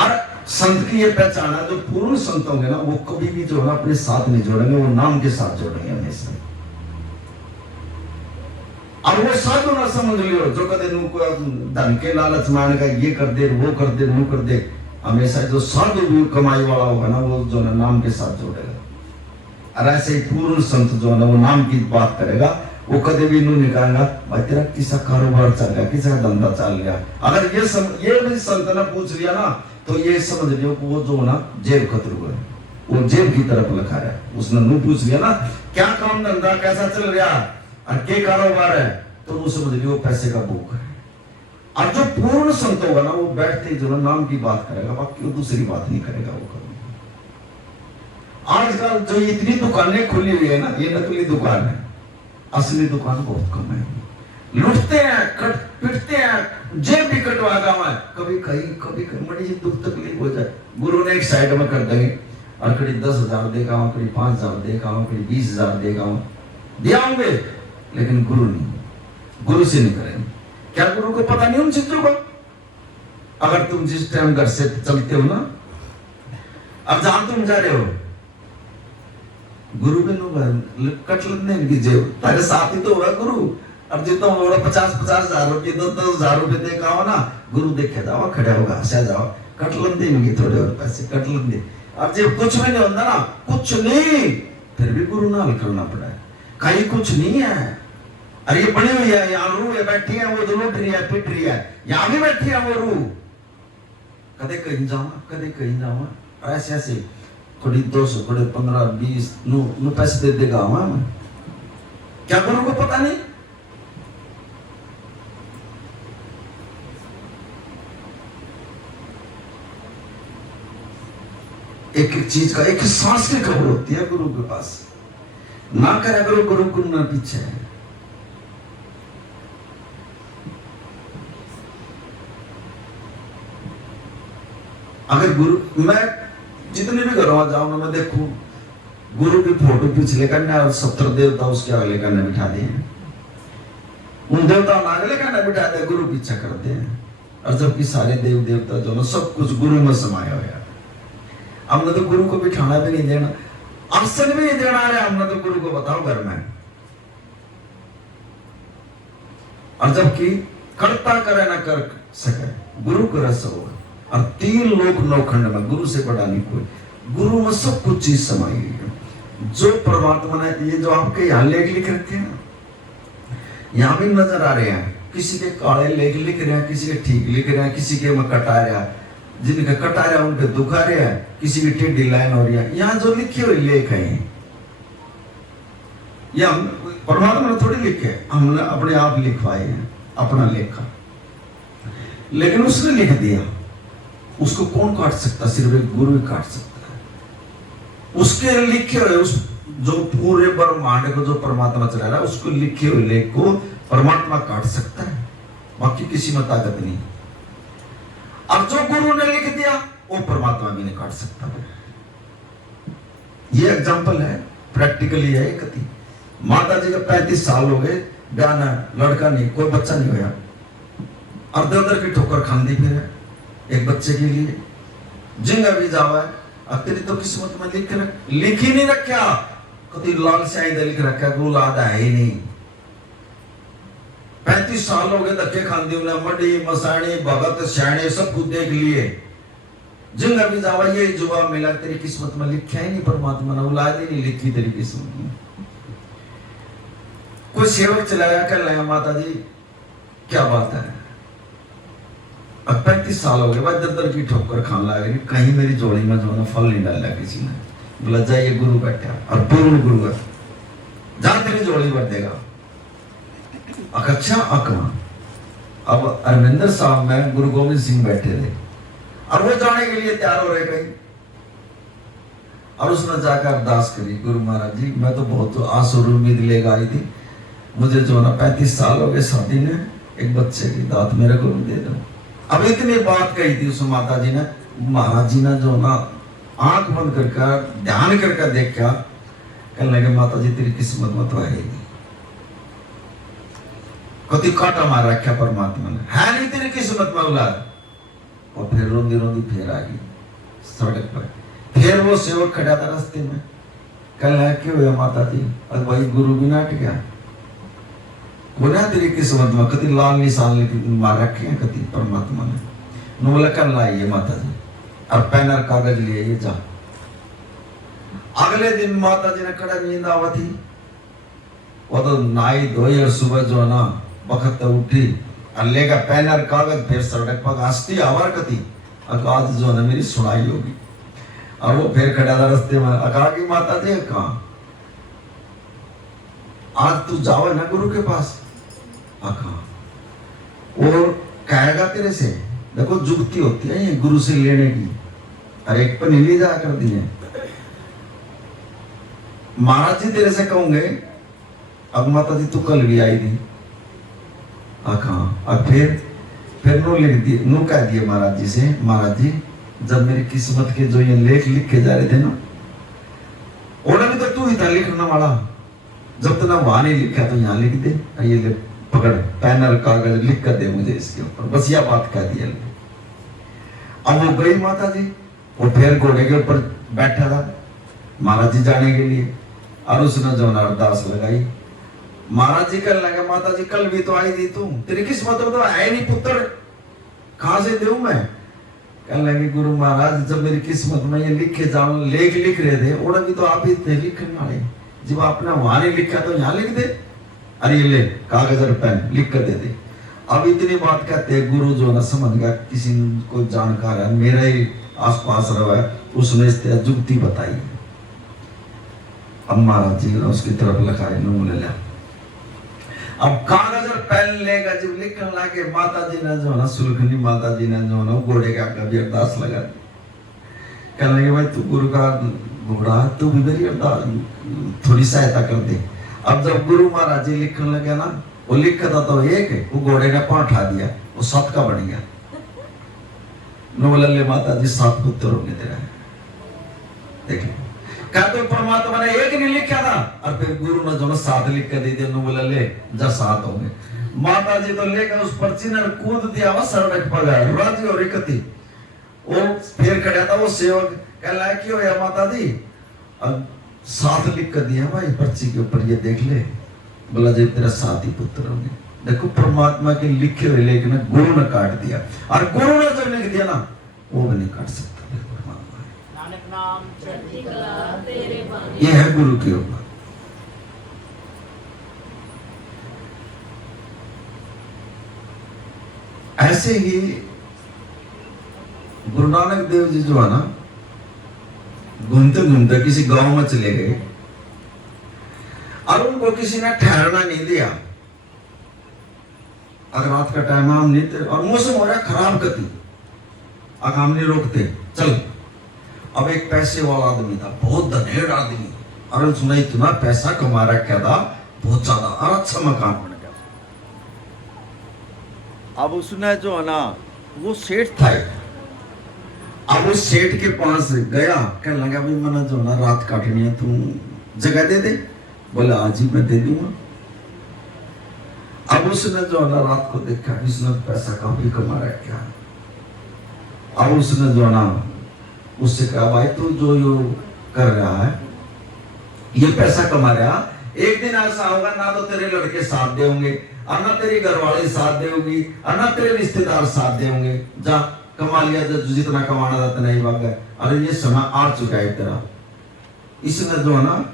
और संत की ये पहचान है, जो पूर्ण संत होंगे ना वो कभी भी जो है अपने साथ नहीं जोड़ेंगे, वो नाम के साथ जोड़ेंगे हमेशा। अब वो साधु ना समझ लियो जो कहते धन के लालच मान का ये कर दे वो कर दे वो कर दे। हमेशा जो साधु भी कमाई वाला होगा ना वो जो है नाम के साथ जोड़ेगा। और ऐसे ही पूर्ण संत जो है ना वो नाम की बात करेगा, वो कभी भी नहीं निकालेगा भाई तेरा किसा कारोबार चल गया, किसा धंधा चल गया। अगर ये भी संत ने पूछ लिया ना तो ये समझ लियो वो जो ना जेब खतरू है, वो जेब की तरफ लगा रहा है। उसने नहीं पूछ लिया ना क्या काम धंधा कैसा चल रहा और क्या कारोबार है, तो वो समझ लियो पैसे का भूख है। और जो पूर्ण संत होगा ना, वो बैठते ही जो ना नाम की बात करेगा, बाकी वो दूसरी बात नहीं करेगा। वो कभी आजकल जो इतनी दुकानें खुली हुई है ना, ये नकली दुकान है, असली दुकान बहुत कम है। लुटते हैं, पिटते हैं, जेब भी कटवा है, कभी कहीं कभी बड़ी दुख तकलीफ हो जाए, गुरु ने एक साइड में कर देंगे और कभी 10,000 देगा, कभी 5,000 देगा, कभी 20,000 देगा, दिया होंगे, लेकिन गुरु नहीं, गुरु से नहीं करेंगे। क्या गुरु को पता नहीं उन चीजों का? अगर तुम जिस टाइम घर से चलते हो ना, अब जहां तुम जा रहे हो, गुरु भी कट लेने की जेब तारे साथ ही तो होगा गुरु। अब जितना वो 50,000 रुपये 10,000 रुपये दे का हो ना, गुरु देखे जाओ, खड़े होगा, हंसा जाओ, कट लेंदे इनकी थोड़े और पैसे कट लेंदे। अब जब कुछ भी नहीं होता ना, कुछ नहीं, फिर भी गुरु नाल करना पड़ा है, कहीं कुछ नहीं है। अरे ये बनी हुई है, यहाँ रू है, बैठी है, वो लूट रही है, पिट रही है, यहाँ भी बैठी है वो रू, कदे कहीं जाऊंगा, कदे कहीं जाऊंगा, ऐसे ऐसे थोड़ी 200, थोड़े 15, 20 नु पैसे दे देगा मैं। क्या गुरु को पता नहीं? एक एक चीज का, एक सांस की खबर होती है गुरु के पास। ना करे करो गुरु को, ना पीछे है। अगर गुरु, मैं जितने भी घरों जाऊं ना, मैं देखूं गुरु की फोटो पिछले करना और 70 देवता उसके अगले करने बिठा दिए, उन देवताओं ने अगले करने बिठा दिया, गुरु पीछा करते हैं। और जबकि सारे देव देवता जो ना, सब कुछ गुरु में समाया हुआ है। हमने तो गुरु को बिठाना भी नहीं देना, आसन भी नहीं देना है हमने तो गुरु को, बताओ घर में। और जबकि करता करे ना कर सके, गुरु कर सको। और 3 लोक नौखंड में गुरु से बड़ा नहीं कोई, गुरु में सब कुछ चीज समाई हुई है। जो परमात्मा ने, ये जो आपके यहाँ लेख लिख रखे हैं, यहाँ भी नजर आ रहे हैं, किसी के काले लेख लिख रहे हैं, किसी के ठीक लिख रहे हैं, किसी के में कटा रहा है, जिनका कटा रहा है उनके दुखा रहा है, किसी की टेढ़ी लाइन हो रही है। यहाँ जो लिखे हुए लेख है, ये हम परमात्मा ने थोड़ी लिखे, हमने अपने आप लिखवाए हैं, अपना लेखा। लेकिन उसने लिख दिया, उसको कौन काट सकता? सिर्फ एक गुरु ही काट सकता है। उसके लिखे हुए, उस जो पूरे ब्रह्मांड को जो परमात्मा चला रहा है, उसको लिखे हुए लेख को परमात्मा काट सकता है, बाकी किसी में ताकत नहीं। अब जो गुरु ने लिख दिया, वो परमात्मा भी नहीं काट सकता। ये एग्जांपल है, प्रैक्टिकली है। कति माता जी का 35 साल हो गए, ब्याह लड़का नहीं, कोई बच्चा नहीं होया, अर्धर की ठोकर खांदी फिर है एक बच्चे के लिए, जिंगा भी जावा है। अब तेरी तो किस्मत में लिख ही नहीं रखा, कति लाल स्याही लिख रखा, गुलाद है ही नहीं। 35 साल हो गए धक्के खांदी, उन्हें मडी मसाणी भगत श्याणे सब कुछ देख लिए, जिंगा भी जावा ये जुआ मिला, तेरी किस्मत में लिखा ही नहीं परमात्मा ने, औलाद ही नहीं लिखी तेरी किस्मत में। कोई सेवक चलाया कर लाया, माता जी क्या बात है, अब 35 साल हो गए, भाई दर की ठोकर खान लगे, कहीं मेरी जोड़ी में जो ना फल नहीं डाला किसी ने। बोला जाइए गुरु बैठा, और पूर्ण गुरु है, जा तेरी जोड़ी बढ़ देगा। अच्छा अकमा, अब अरविंदर साहब में गुरु गोविंद सिंह बैठे थे, और वो जाने के लिए तैयार हो रहे कहीं, और उसने जाकर अरदास करी, गुरु महाराज जी मैं तो बहुत आस और उम्मीद लेकर आई थी, मुझे जो ना 35 साल हो गए शादी में, एक बच्चे की दात मेरे को दे दो। अब इतनी बात कही थी उस माता जी ने, महाराज जी ने जो ना आंख बंद करके ध्यान करके देखा, कहने लगे माता जी तेरी किस्मत में तो है ही नहीं, कति काटा मार रखा परमात्मा ने, है नहीं तेरी किस्मत में औलाद। और फिर रोंदी रोंदी फिर आ गई सड़क पर, फिर वो सेवक खड़ा था रास्ते में, कहने क्यों हुआ माता जी? अब भाई गुरु भी नाट गया, बोला तेरी किस्मत में कति लाल निशान मार रखे हैं कति परमात्मा ने। बोला कर लाइए माता जी, और पेन और कागज लिए ये जा। अगले दिन माता जी ने कड़ा नींद आवा थी, वो तो नाई धोई और सुबह जो ना वक्त उठी और लेगा पेन और कागज, फिर सड़क पर हंसती आवर कती, आज जो है मेरी सुनाई होगी। और वो फिर खड़ा था रास्ते में, अकागी माता जी कहाँ, आज तू जाओ ना गुरु के पास। और कहेगा तेरे से। देखो जुगती होती है ये गुरु से लेने की, अरे एक पर नीली जा कर दिए। महाराज जी तेरे से कहूंगे अब माता जी तू कल भी आई थी आखा, और फिर नो लिख दिए, नो कह दिए महाराज जी से, महाराज जी जब मेरी किस्मत के जो ये लेख लिख के जा रहे थे ना, और भी तो तू ही था लिखने वाला, जब तक वहां नहीं लिखा तो यहाँ लिख दे, ये ले पकड़ पैनल कागज लिख कर दे मुझे इसके ऊपर, बस यह बात कह दिया। अब वो गई माता जी, वो फिर घोड़े के ऊपर बैठा था महाराज जी जाने के लिए, और उसने जो अरदास लगाई। महाराज जी कहने लगे माता जी कल भी तो आई थी तू, तेरी किस्मत तो है नहीं पुत्र, कहां से दूं मैं। कहने लगे गुरु महाराज जब मेरी किस्मत में ये लिखे जाओ, लेख लिख रहे थे, और भी तो आप ही थे लिखने वाले, जब आपने वहां नहीं लिखा तो यहाँ लिख दे, अरे ये ले कागज और पेन लिख कर दे दे। अब इतनी बात कहते गुरु जो ना समझ गया किसी को जानकार है, मेरा ही आस पास रहा है, उसने इस तरह जुगती बताई। अब महाराज जी ने उसकी तरफ लगाए, ले लिया। अब कागज और पेन लेगा जब लिखने लगे, माता जी ने जो ना सुलखनी माता जी ने जो ना घोड़े का कभी अरदास लगा, कहने लगे भाई तू गुरु का घोड़ा, तू भी मेरी अरदास थोड़ी सहायता कर दे। अब जब गुरु महाराज जी लिखने लगे ना, वो लिखा था तो एक, वो घोड़े ने पांव उठा दिया, वो 7 का बन गया। नोले माता जी 7 पुत्र होंगे तेरा, देखिए क्या तो परमात्मा ने एक नहीं लिखा था, और फिर गुरु ने जो ना 7 लिख कर दे दिया, नोले ले जा 7 होंगे। माता जी तो लेकर उस पर्ची ने कूद दिया, वो सड़क पर गया राजी और इकती। वो फिर खड़ा था वो सेवक, कह रहा क्यों है माता जी, अब 7 लिख कर दिया भाई पर्ची के ऊपर, ये देख ले, बोला जी तेरा 7 ही पुत्र होंगे। देखो परमात्मा के लिखे हुए लेख ने गुरु ने काट दिया, और गुरु ने जो लिख दिया ना वो भी नहीं काट सकता। ये है गुरु के ऊपर। ऐसे ही गुरु नानक देव जी जो है ना, घूमते घूमते किसी गांव में चले गए, और उनको किसी ने ठहरना नहीं दिया, अगर रात का टाइम हम नहीं थे और मौसम हो रहा खराब गति, अगर हम नहीं रोकते चल। अब एक पैसे वाला आदमी था, बहुत धनेड़ आदमी, और सुना इतना पैसा कमा रखा था बहुत ज्यादा, और अच्छा मकान बन गया। अब उसने जो है ना वो सेठ था, अब उस सेठ के पास गया, कहने लगा भाई मैंने जो ना रात काटनी है, तू जगह दे दे। बोला आज ही मैं दे दूंगा। अब उसने जो ना रात को देखा, इसने पैसा काफी कमा रखा, अब उसने जो ना उससे कहा भाई तू जो यो कर रहा है, ये पैसा कमा रहा, एक दिन ऐसा होगा ना तो तेरे लड़के साथ देंगे, और ना तेरी घरवाली साथ देगी, और ना तेरे रिश्तेदार साथ देंगे, जा कमा लिया जो जितना कमाना था इतना ही भाग। अरे ये समय आ चुका है तेरा, इसने जो है ना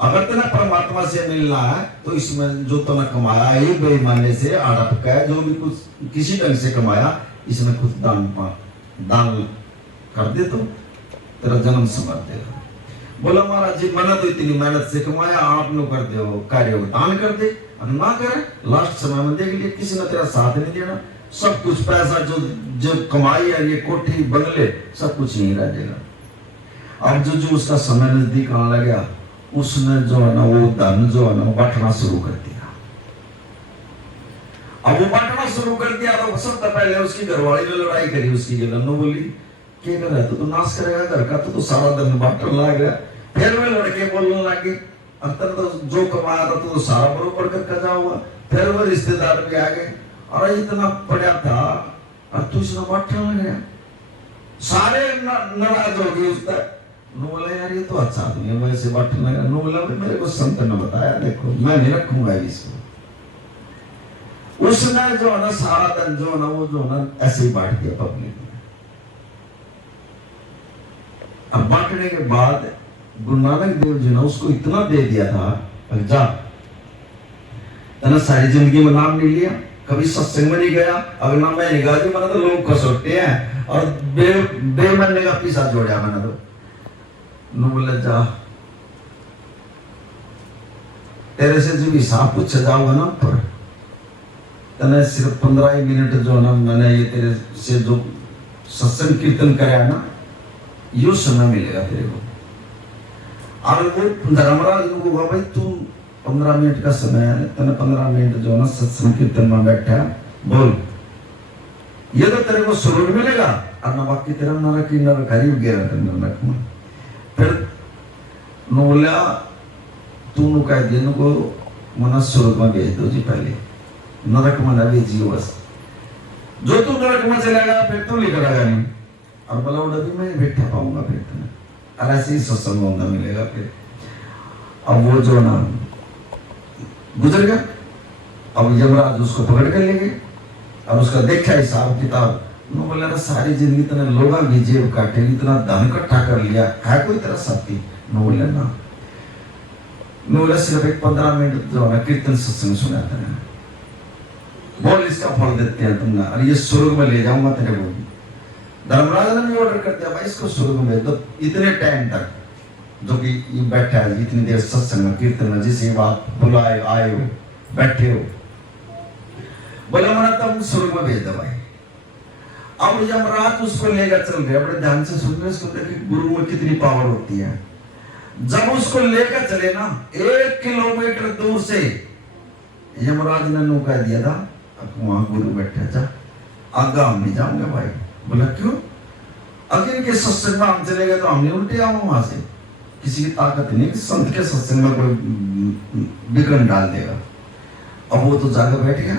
अगर तेना परमात्मा से मिलना है तो इसमें जो तूने कमाया है बेईमानी से आड़प का है, जो भी कुछ किसी ढंग से कमाया, इसमें कुछ दान कर दे तो तेरा जन्म समझ देगा। बोला महाराज जी मैंने तो इतनी मेहनत से कमाया, आप लोग कर दे कार्य को दान कर दे, ना करे लास्ट समय में देख लिया किसी ने तेरा साथ नहीं देना, सब कुछ पैसा जो कमाई है, ये कोठी बंगले सब कुछ यहीं रह जाएगा। अब जो उसका समय नजदीक आने लगा, उसने जो है ना वो धन जो है ना बांटना शुरू कर दिया। अब वो बांटना शुरू कर दिया तो सबसे पहले उसकी घरवाली ने लड़ाई करी, उसकी नन्नू बोली क्या कर रहा है, तो नाश करेगा घर का, तो सारा धन बांटने लग गया। फिर वे लड़के बोलने लगे अंतर तो जो कमाया था तो सारा बरोबर करके जाऊंगा। फिर वो रिश्तेदार भी आ गए, अरे इतना पड़ा था और तू इसने बांटने लग गया, सारे नाराज हो गए उस तक। बोला यार ये तो अच्छा आदमी है, वैसे बांटने लगा। बोला मेरे को संत ने बताया, देखो मैं नहीं रखूंगा इसको। उसने जो है ना सारा धन जो है ना वो जो है ना ऐसे ही बांट दिया पब्लिक में। अब बांटने के बाद गुरु नानक देव जी ने उसको इतना दे दिया था, जा तना सारी जिंदगी में नाम नहीं लिया, कभी सत्संग में नहीं गया, अगर नाम मैं निगाह दी मैंने तो लोग खसोटते हैं, और बेमरने का पीछा जोड़ा मैंने तो। बोला जा तेरे से जो हिसाब पूछा जाऊंगा ना पर, तने सिर्फ 15 ही मिनट जो ना मैंने ये तेरे से जो सत्संग कीर्तन कराया ना, यो समय मिलेगा तेरे को। और वो धर्मराज को कहा भाई तू 15 मिनट का समय है, तने 15 मिनट जो ना सत्संग कीर्तन में बैठा बोल, ये तो तेरे को स्वर्ग मिलेगा और ना बाकी तेरा नरक ही नरक गरीब गया नरक में। फिर नो बोला तू कह दिया को मना स्वर्ग में भेज दो जी, पहले नरक में न भेजिए बस, जो तू नरक में चलेगा फिर तू लेकर आएगा नहीं, और बोला उड़ा भी मैं बैठा पाऊंगा फिर तुम्हें, और ऐसे ही सत्संग होना मिलेगा फिर। अब वो जो ना गुजर गया, अब यमराज उसको पकड़ कर ले गए और उसका देखा हिसाब किताब, नो बोला ना सारी जिंदगी इतना लोगा भी जेब काटे, इतना धन इकट्ठा कर लिया, है कोई तेरा साथी? नो बोला ना, नो बोला सिर्फ एक 15 मिनट जो है कीर्तन सत्संग सुनाता है, बोल इसका फल देते हैं तुमने, और ये स्वर्ग में ले जाऊंगा तेरे को। धर्मराज ने भी ऑर्डर कर दिया भाई इसको स्वर्ग में भेज दो, इतने टाइम तक जो कि ये बैठा है, इतनी देर सत्संग में कीर्तन में जिसे बात बुलाए आए हो बैठे हो, बोला मना तुम स्वर्ग में भेज दो भाई। अब यमराज उसको लेकर चल गया, बड़े ध्यान से सुन रहे इसको, देखिए गुरु में कितनी पावर होती है। जब उसको लेकर चले ना 1 किलोमीटर दूर से यमराज ने नो कह दिया था अब वहां गुरु बैठा जा, आगा हम नहीं जाऊंगे भाई। बोला क्यों? अगर इनके सत्संग में हम चले गए तो हम नहीं उल्टे आऊंगा वहां से, किसी की ताकत नहीं कि संत के सत्संग में कोई विघ्न डाल देगा। अब वो तो जाकर बैठ गया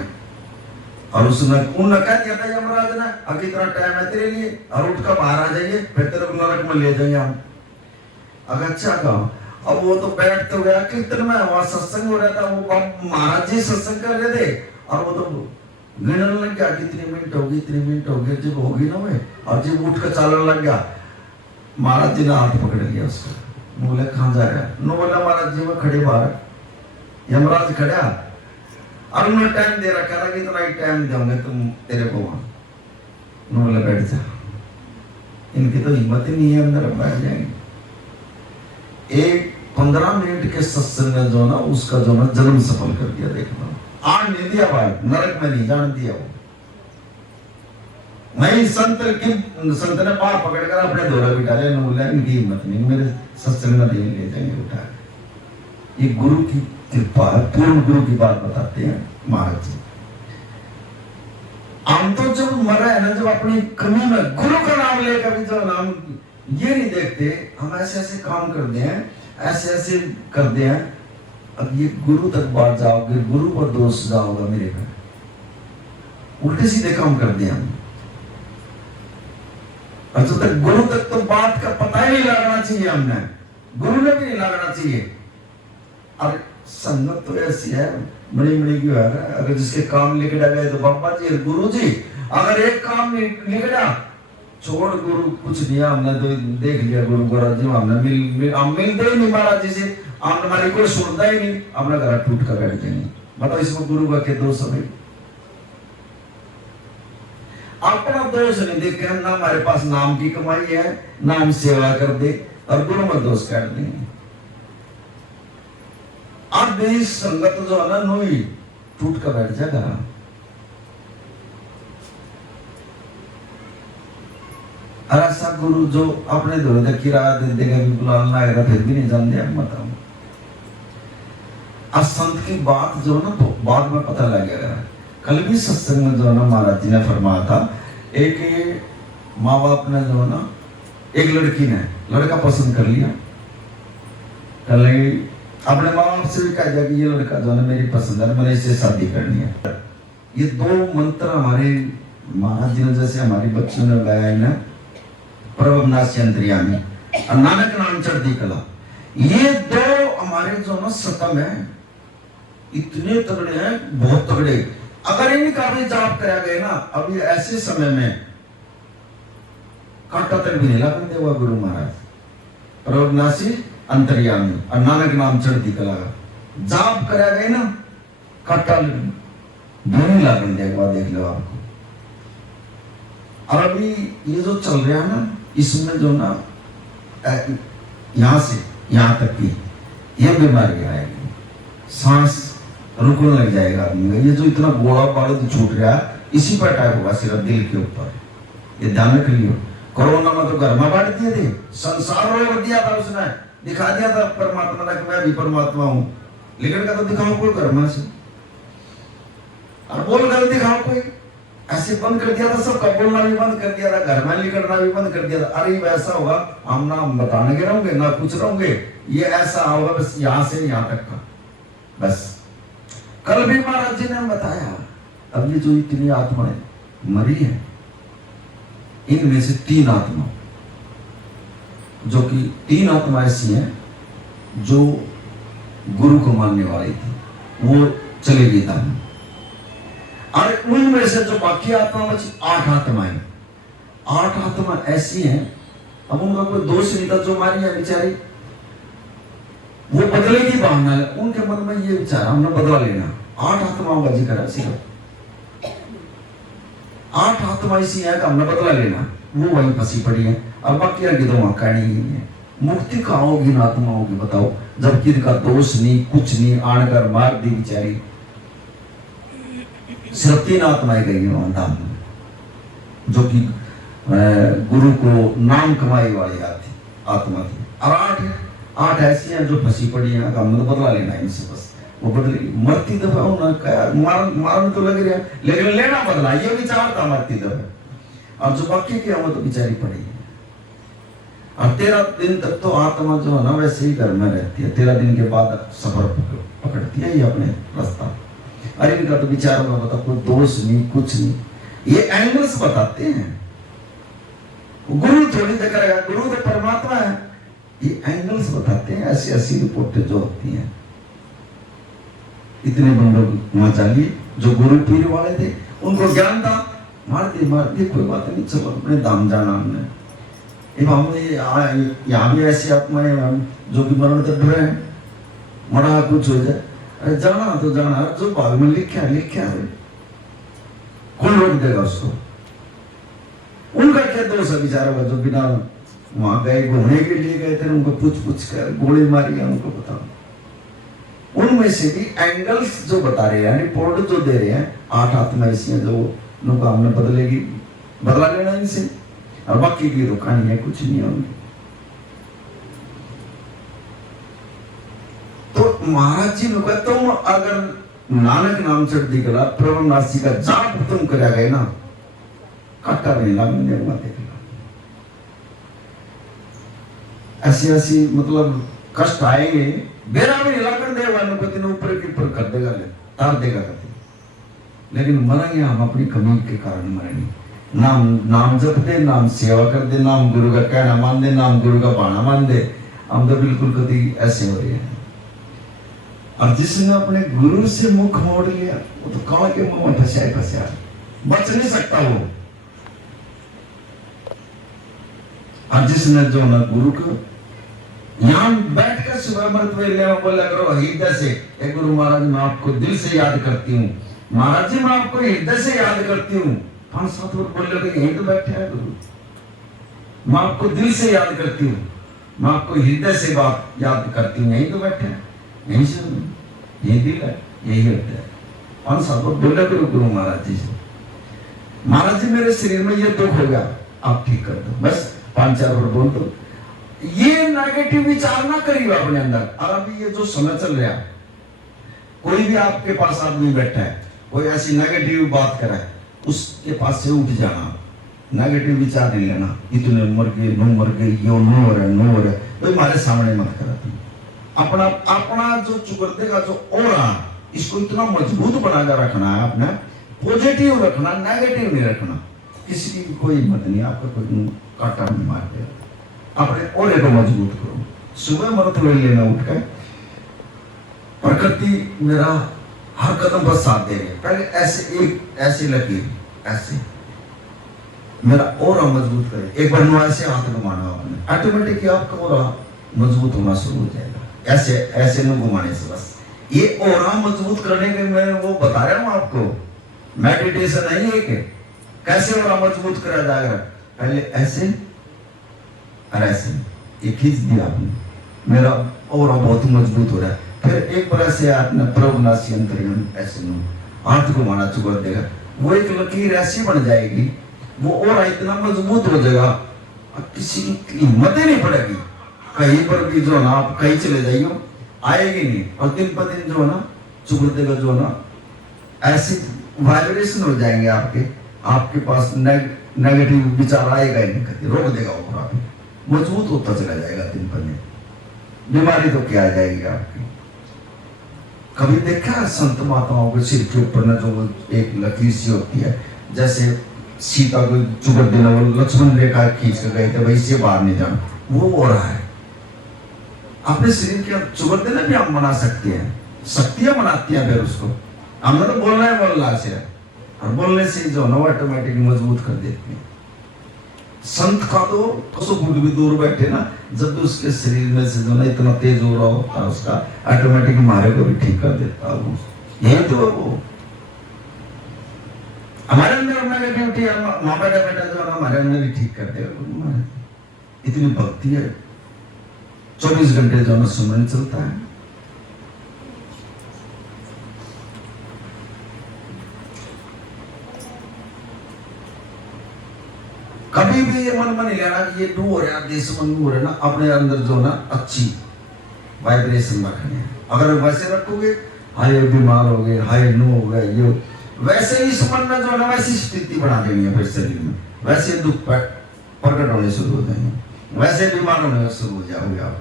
और उसने उन्होंने कह दिया था यमराज ने अब इतना टाइम है तेरे लिए, और उठ कर बाहर आ जाइए फिर तेरे को नरक में ले जाएंगे हम। अगर अच्छा कहा, अब वो तो बैठ तो गया कीर्तन में, वहां सत्संग हो रहा था, वो महाराज जी सत्संग कर रहे थे, और वो तो गिनने लग गया कितनी मिनट होगी, इतनी मिनट होगी, जब होगी ना वे, और जब उठ कर चलने लग गया, महाराज जी ने हाथ पकड़ लिया उसका, बोले कहाँ जा रहा है? नो बोला महाराज जी वो खड़े बाहर, यमराज खड़ा और उन्हें टाइम दे रखा था कि इतना ही टाइम दोगे तुम तेरे को वहां। नो बोला बैठ जा, इनकी तो हिम्मत ही नहीं है अंदर बैठ जाएंगे। एक 15 मिनट के सत्संग ने जो ना उसका जो ना जन्म सफल कर दिया। देखना आन नहीं दिया भाई, नरक में नहीं जान दिया वो। नहीं संत ने पार पकड़ कर अपने दौरा बिठा लिया, बोला इनकी हिम्मत नहीं, मेरे सत्संग में ले जाएंगे उठा। ये गुरु की कृपा है, पूर्ण गुरु की बात बताते हैं महाराज जी। हम तो जब मरा है ना, जब अपनी कमी में गुरु का नाम लेकर भी जो नाम ये नहीं देखते, हम ऐसे ऐसे काम करते हैं, ऐसे ऐसे करते हैं, अब ये गुरु तक बात जाओगे, गुरु पर दोष जाओगा मेरे पे, उल्टे सीधे काम करते हैं हम। और जब तक गुरु तक तो बात का पता ही नहीं लगना चाहिए, हमने गुरु ने भी नहीं लगना चाहिए। और संगत तो ऐसी है बड़ी बड़ी क्यों है, अगर जिसके काम लिखड़ा गए तो बाबा जी गुरु जी, अगर एक काम लिखड़ा छोड़ गुरु कुछ नहीं, हमने तो देख लिया गुरु महाराज जी, हमने मिलते ही नहीं महाराज जी से, हमने हमारी कोई सुनता ही नहीं, अपना घर टूट कर बैठ जाएंगे। बताओ इसमें गुरु का क्या दोष है? अपना दोष नहीं देखे, ना हमारे पास नाम की कमाई है, नाम सेवा कर दे, और गुरु में दोष काट देंगे। अब इस संगत जो है ना नोई टूट कर बैठ जाएगा। ऐसा गुरु जो अपने दौरे तक किराया दे देगा, बिल्कुल आएगा फिर भी नहीं जान दिया, बताऊं। अब संत की बात जो ना तो बाद में पता लगेगा। कल भी सत्संग में जो ना महाराज जी ने फरमाया था, एक माँ बाप ने जो ना एक लड़की ने लड़का पसंद कर लिया, कल अपने माँ बाप से भी कह दिया कि ये लड़का जो है मेरी पसंद है, मैंने इससे शादी करनी है। ये 2 मंत्र हमारे महाराज जी ने जैसे हमारी बच्चियों ने गाया है ना, प्रभुनाश अंतर्यामी और नानक नाम चढ़ती कला, ये 2 हमारे जो ना सतम है, इतने तगड़े हैं, बहुत तगड़े। अगर इनका भी जाप कराया गया ना, अभी ऐसे समय में कांटा तक भी नहीं लगने देगा गुरु महाराज। प्रभुनाशी अंतर्यामी और नानक नाम चढ़ती कला जाप करा गए ना, कांटा नहीं लगने देगा, देख लो आपको। और अभी ये जो चल रहा है ना, इसमें जो ना यहां से यहां तक की ये बीमारी आएगी, सांस रुकने लग जाएगा आदमी का। ये जो इतना गोला बारूद छूट रहा है इसी पर अटैक होगा, सिर्फ दिल के ऊपर। ये ध्यान रख लियो। कोरोना में तो घर में बांट दिए थे, संसार रोक दिया था उसने, दिखा दिया था परमात्मा ने कि मैं भी परमात्मा हूं, लेकिन का तो दिखाओ कोई घर में से, और बोल कर दिखाओ कोई, ऐसे बंद कर दिया था, सबका बोलना भी बंद कर दिया था, घर में निकलना भी बंद कर दिया था। अरे वैसा होगा, हम ना बताने के रहोगे ना कुछ रहोगे, ये ऐसा होगा बस यहां से यहां तक का बस। कल भी महाराज जी ने बताया, अब ये जो इतनी आत्माएं मरी है, इनमें से 3 आत्मा, जो कि 3 आत्मा ऐसी हैं जो गुरु को मानने वाली थी, वो चले गई था। और उनमें से जो बाकी आत्मा बची 8 आत्माएं, 8 आत्मा ऐसी हैं, अब उनका कोई दोष नहीं था, जो मारी है बेचारी, वो बदले की भावना है उनके मन में, ये विचार हमने बदला लेना। 8 आत्माओं का जिक्र है सिर्फ, 8 आत्मा ऐसी है कि हमने बदला लेना, वो वहीं फंसी पड़ी है, और बाकी आगे तो वहां कहनी ही नहीं है। मुक्ति कहाँ होगी इन आत्माओं की बताओ, जबकि इनका दोष नहीं, कुछ नहीं, आनकर मार दी बेचारी। सिर्फ 3 आत्माएं गई वहां धाम में, जो कि गुरु को नाम कमाई वाली आत्मा थी। और 8 ऐसी हैं जो फंसी पड़ी हैं, हमने तो बदला लेना इनसे बस। वो बदलेगी, मरती दफा मारन तो लग रहा, लेकिन लेना बदला, ये विचार था मरती दफा। और जो बाकी की वो तो बेचारी पड़ी है। और 13 दिन तक तो आत्मा जो है ना वैसे ही घर में रहती है, 13 दिन के बाद सफर पकड़ती है ये अपने रास्ता। अरे इनका तो विचार में बता, कोई दोष नहीं, कुछ नहीं, ये एंगल्स बताते हैं। गुरु थोड़ी जगह रहेगा, गुरु तो परमात्मा है, ये एंगल्स बताते हैं। ऐसी ऐसी रिपोर्टें जो होती हैं, इतने बंदों वहां चाहिए जो गुरु पीर वाले थे, उनको ज्ञान था, मार दी कोई बात नहीं, चलो अपने धाम जाना हमने। यहाँ भी ऐसी आत्माएं जो कि मरण तक डरे हैं, मरा कुछ हो जाए, अरे जाना तो जाना, जो भाग में लिखा है कौन रोक देगा उसको। उनका क्या दोष है बेचारा, जो बिना वहां गए, घूमने के लिए गए थे, उनको पूछ कर गोली मारी है, उनको बताओ। उनमें से भी एंगल्स जो बता रहे हैं, रिपोर्ट जो दे रहे हैं, 8 आत्मा ऐसी हैं जो उनका हमने बदला लेना इनसे, और बाकी की तो कहानी है, कुछ नहीं है उनकी। तो महाराज जी ने कहा, तुम अगर नानक नाम चढ़ दी गला प्रभुनासी का जाप तुम करा गए ना, काटा नहीं लगने देगा। ऐसी मतलब कष्ट आएंगे, बेरा भी लगन देगा, तीनों ऊपर के ऊपर कर देगा, तार देगा करते, लेकिन मरेंगे हम अपनी कमी के कारण मरेंगे। नाम जप दे, नाम सेवा कर दे, नाम गुरु का कहना मान दे, नाम गुरु का बहाना मान दे, हम तो बिल्कुल कभी ऐसे हो रहे हैं। और जिसने अपने गुरु से मुख मोड़ लिया, वो तो काल के मुंह में फंसा, बच नहीं सकता वो। और जिसने जो ना गुरु को यहां बैठकर सुबह अमृत वेले में बोला करो हृदय से, एक गुरु महाराज मैं आपको दिल से याद करती हूँ, महाराज जी मैं आपको हृदय से याद करती हूँ, 5-7 बार बोल रहे यहीं तो बैठे हैं गुरु, मैं आपको दिल से याद करती हूँ, मैं आपको हृदय से बात याद करती हूँ, यहीं तो बैठे हैं, यहीं से यही दिल है, यही हृदय है। 5-7 बार बोले करो गुरु महाराज जी से, महाराज जी मेरे शरीर में ये दुख हो गया, आप ठीक कर दो, बस 5-4 बार बोल दो। ये नेगेटिव विचार ना करिए अपने अंदर। और अभी ये जो समय चल रहा है, कोई भी आपके पास आदमी बैठा है, कोई ऐसी नेगेटिव बात करे, उसके पास से उठ जाना, नेगेटिव विचार नहीं लेना, इतने मर गए, नो मर गए, यो नो हो रहा है, तो हमारे सामने मत करा। अपना जो चुकरते का जो ओरा, इसको इतना मजबूत बनाकर रखना है, अपना पॉजिटिव रखना, नेगेटिव नहीं रखना। किसी की कोई हिम्मत नहीं, आपका कोई काटा नहीं मार देगा, अपने ओरे को मजबूत करो। सुबह मरत वेले में उठकर प्रकृति मेरा हर कदम पर साथ दे रही है, पहले ऐसे लकीर ऐसे मेरा ओरा मजबूत करे, एक बार ऐसे हाथ घुमाना आपने, ऑटोमेटिकली आपका ओरा मजबूत होना शुरू हो जाएगा। ऐसे न घुमाने से बस, ये ओरा मजबूत करने के मैं वो बता रहा हूं आपको, मेडिटेशन नहीं है कि कैसे ओरा मजबूत करा जाएगा। पहले ऐसे और ऐसे, ये खींच दिया आपने, मेरा ओरा बहुत मजबूत हो रहा है, फिर एक बार ऐसे आपने प्रभु नासी अंतरियम ऐसे नो हाथ को माना चुकर देगा, वो एक लकीर ऐसी बन जाएगी, वो और इतना मजबूत हो जाएगा, किसी की हिम्मत ही नहीं पड़ेगी, कहीं पर भी जो ना आप कहीं चले जाइयो आएगी नहीं, और दिन पर दिन जो ना चुकर देगा, जो ना ऐसे वाइब्रेशन हो जाएंगे आपके पास नेगेटिव विचार आएगा ही नहीं, कभी रोक देगा वो, आप मजबूत होता चला जाएगा दिन पर दिन। बीमारी तो क्या आ जाएगी आपकी। कभी देखा संत महात्माओं के सिर के ऊपर ना जो एक लकीर सी होती है, जैसे सीता को चुकर देना, वो लक्ष्मण रेखा खींच कर गए थे, वैसे बाहर नहीं जाना, वो हो रहा है। अपने शरीर के चुकर देना भी हम बना सकते हैं, शक्तियां बनाती हैं फिर उसको, हमने तो बोलना है बोलना से, और बोलने से जो ना ऑटोमेटिक मजबूत कर देती है। संत का तो कसो फुट भी दूर बैठे ना, जब भी उसके शरीर में से जो ना इतना तेज हो रहा होता है उसका, ऑटोमेटिक हमारे को भी ठीक कर देता है वो। यही तो वो हमारे अंदर नेगेटिविटी माँ बेटा जो है हमारे अंदर ही ठीक कर देगा। इतनी भक्ति है, 24 घंटे जो ना सुमरन चलता है। कभी भी ये मन में नहीं लेना कि ये डू हो रहा है, दुश्मन हो रहा है ना, अपने अंदर जो ना अच्छी वाइब्रेशन रखनी है। अगर वैसे रखोगे, हाय बीमार हो गए, हाय नो हो गए, ये वैसे ही इस मन में जो ना वैसी स्थिति बना देनी है फिर शरीर में, वैसे दुख प्रकट होने शुरू हो जाएंगे, वैसे बीमार होने शुरू हो जाओगे आप।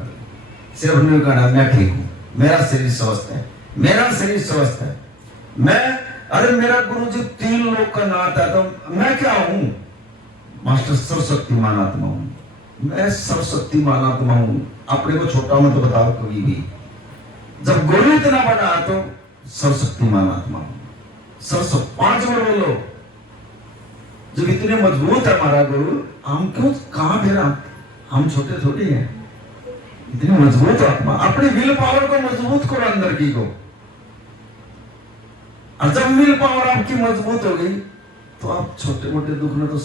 सिर्फ नहीं कहना मैं ठीक हूँ, मेरा शरीर स्वस्थ है, मेरा शरीर स्वस्थ है, मैं, अरे मेरा गुरु जी 3 लोग का नाथ है, तो मैं क्या हूँ? मास्टर सर्वशक्तिमान आत्मा हूं, मैं सर्वशक्तिमान आत्मा हूं। अपने को छोटा मत बताओ कभी भी, जब गुरु इतना बड़ा तो सर्वशक्तिमान आत्मा हूं। 5 बार बोलो, जब इतने मजबूत है हमारा गुरु, हम क्यों कहां फिर हम छोटे थोड़ी हैं, इतनी मजबूत आत्मा। अपनी विल पावर को मजबूत करो अंदर की को, और जब विल पावर आपकी मजबूत हो गई तो आप छोटे मोटे दुख में तो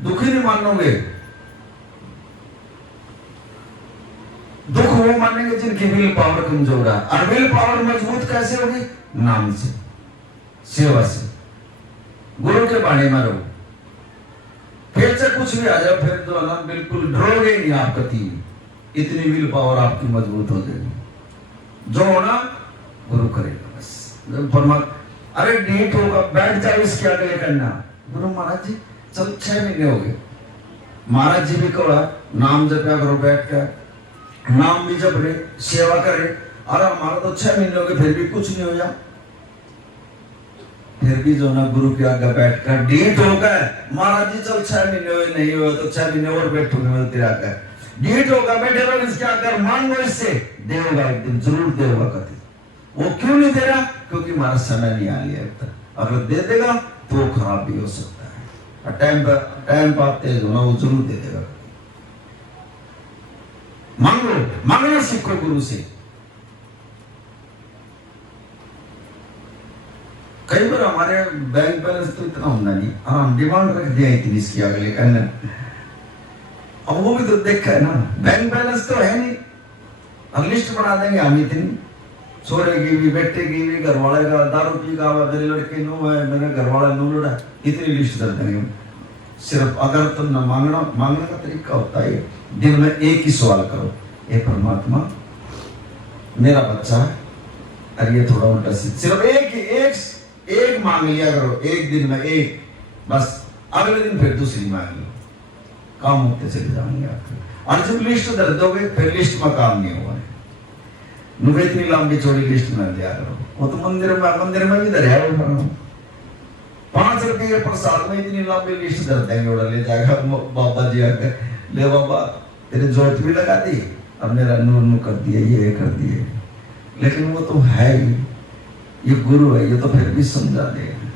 दुख ही नहीं मानोगे। दुख वो मानेंगे जिनकी विल पावर कमजोर है, और विल पावर मजबूत कैसे होगी? नाम से, सेवा से, गुरु के बाणी में रहो, फिर से कुछ भी आ जाए फिर तो ना बिल्कुल डरोगे नहीं आप कभी, इतनी विल पावर आपकी मजबूत हो जाएगी। जो होना गुरु करेगा बस। जब परमात्मा अरे डेट होगा, बैठ जाओ इसके आगे करना, गुरु महाराज जी चल 6 महीने हो गए, महाराज जी भी कहा नाम जपया करो, बैठ कर नाम भी जप रहे, सेवा करे, अरे हमारा तो 6 महीने हो गए फिर भी कुछ नहीं हो जा। फिर भी जो ना गुरु के आगे बैठ कर डेट हो गए, महाराज जी चल 6 महीने हुए, नहीं हुए तो 6 महीने और बैठोगे मैं तेरे आगे, डेट होगा बैठे रहो इसके आगे, मांगो इससे, देगा एक दिन जरूर देगा। कभी वो क्यों नहीं दे रहा? क्योंकि हमारा समय नहीं आ लिया अब तक, अगर दे देगा तो खराब भी हो सकता है, टाइम पर तेज होना वो जरूर दे देगा। मांगो, मांगना सीखो गुरु से। कई बार हमारे बैंक बैलेंस तो इतना होना नहीं, हम डिमांड रख दिया इतनी इसकी अगले करना, अब वो भी तो देखा है ना, बैंक बैलेंस तो है नहीं, अब लिस्ट बना देंगे हम इतनी, छोरे की भी, बेटे की भी, घर वाले का, दारू पी का, मेरे लड़के नो है, मेरे घर वाला नो लड़ा, इतनी लिस्ट कर देंगे। सिर्फ अगर तुम न मांगने का तरीका होता है, दिन में एक ही सवाल करो, हे परमात्मा मेरा बच्चा है, अरे ये थोड़ा उल्टा सीधा, सिर्फ एक मांग लिया करो, एक दिन में एक, बस अगले दिन फिर दूसरी मांग लो, काम होते चले जाएंगे आपके। और जब लिस्ट दर दोगे फिर लिस्ट में काम नहीं होगा, मुझे इतनी लंबी चौड़ी लिस्ट में दिया करो, वो तो मंदिर में भी दरिया हो, 5 रुपये प्रसाद में इतनी लंबी लिस्ट दर देंगे, उड़ा ले जाएगा बाबा जी आके, ले बाबा तेरे जोत भी लगा दी, अब मेरा नूर कर दिए, ये कर दिए, लेकिन वो तो है ही, ये गुरु है, ये तो फिर भी समझा देगा।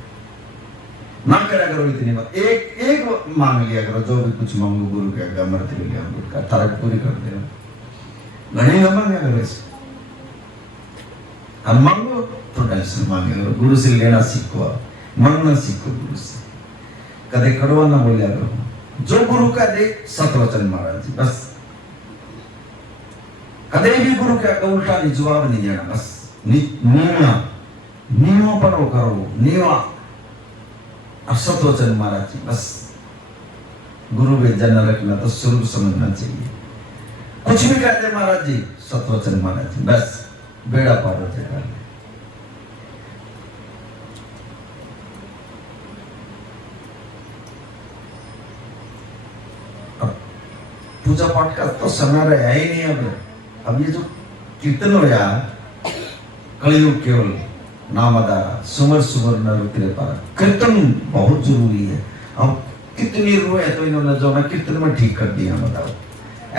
ना करा करो इतनी बात, एक मांग लिया करो, जो भी कुछ मांगो गुरु के आगे अमृत के लिए अमृत का तारक पूरी कर देना, घड़ी न मांगे करो इसे, हम मांगो तो टेंशन मांगे करो, गुरु से लेना सीखो, मांगना सीखो गुरु से, कदे कड़वा ना बोलिया करो, जो गुरु का दे सतवचन महाराज जी, बस कदे भी गुरु के आगे उल्टा नहीं जवाब नहीं देना, बस नीवा नीवा पर वो करो, नीवा और सतवचन महाराज जी, बस गुरु में जन रखना तो स्वरूप समझना चाहिए। कुछ भी कहते महाराज जी, सतवचन महाराज जी, बस बेड़ा पार हो जाएगा। पूजा पाठ का तो समय रहा ही नहीं। अब ये जो कीर्तन हो रहा कलयुग केवल नाम आधारा सुमर सुमर न रुतरे पारा, कीर्तन बहुत जरूरी है। अब कितनी रोए तो इन्होंने जो ना कीर्तन में ठीक कर दिया, बताओ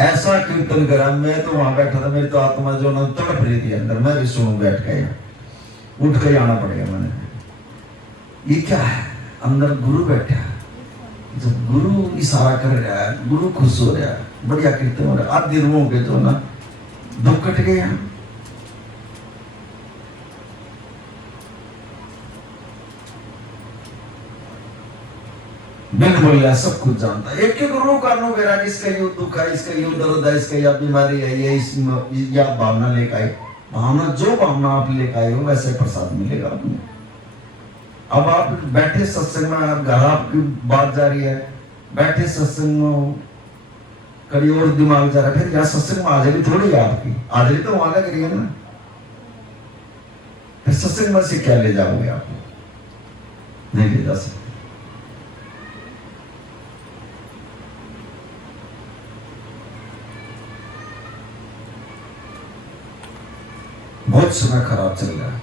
ऐसा कीर्तन करा। मैं तो वहां बैठा था, मेरी तो आत्मा जो ना तड़प रही थी अंदर, मैं भी सुनूं बैठ के, उठ के आना पड़ेगा मैंने। ये क्या है, अंदर गुरु बैठा, जब गुरु इशारा कर रहा है, गुरु खुश हो रहा है, बढ़िया कीर्तन हो रहा है। आधे रूहों के जो ना दुख कट गए हैं। बिन बोलिया सब कुछ जानता है, एक एक रूह का अनुभव है, इसका ये दुख है, इसका ये दर्द है, इसका यह बीमारी है, ये इस या भावना लेकर आए। भावना जो भावना आप लेकर आए हो वैसे प्रसाद मिलेगा आपको। अब आप बैठे सत्संग में, घर आपकी बात जा रही है, बैठे सत्संग में कभी और दिमाग जा रहा है, फिर यहाँ सत्संग में हाजिरी थोड़ी है आपकी, हाजिरी तो वहां लग रही है ना, फिर सत्संग में से क्या ले जाओगे आप? नहीं ले जा सकते। बहुत समय खराब चल रहा है।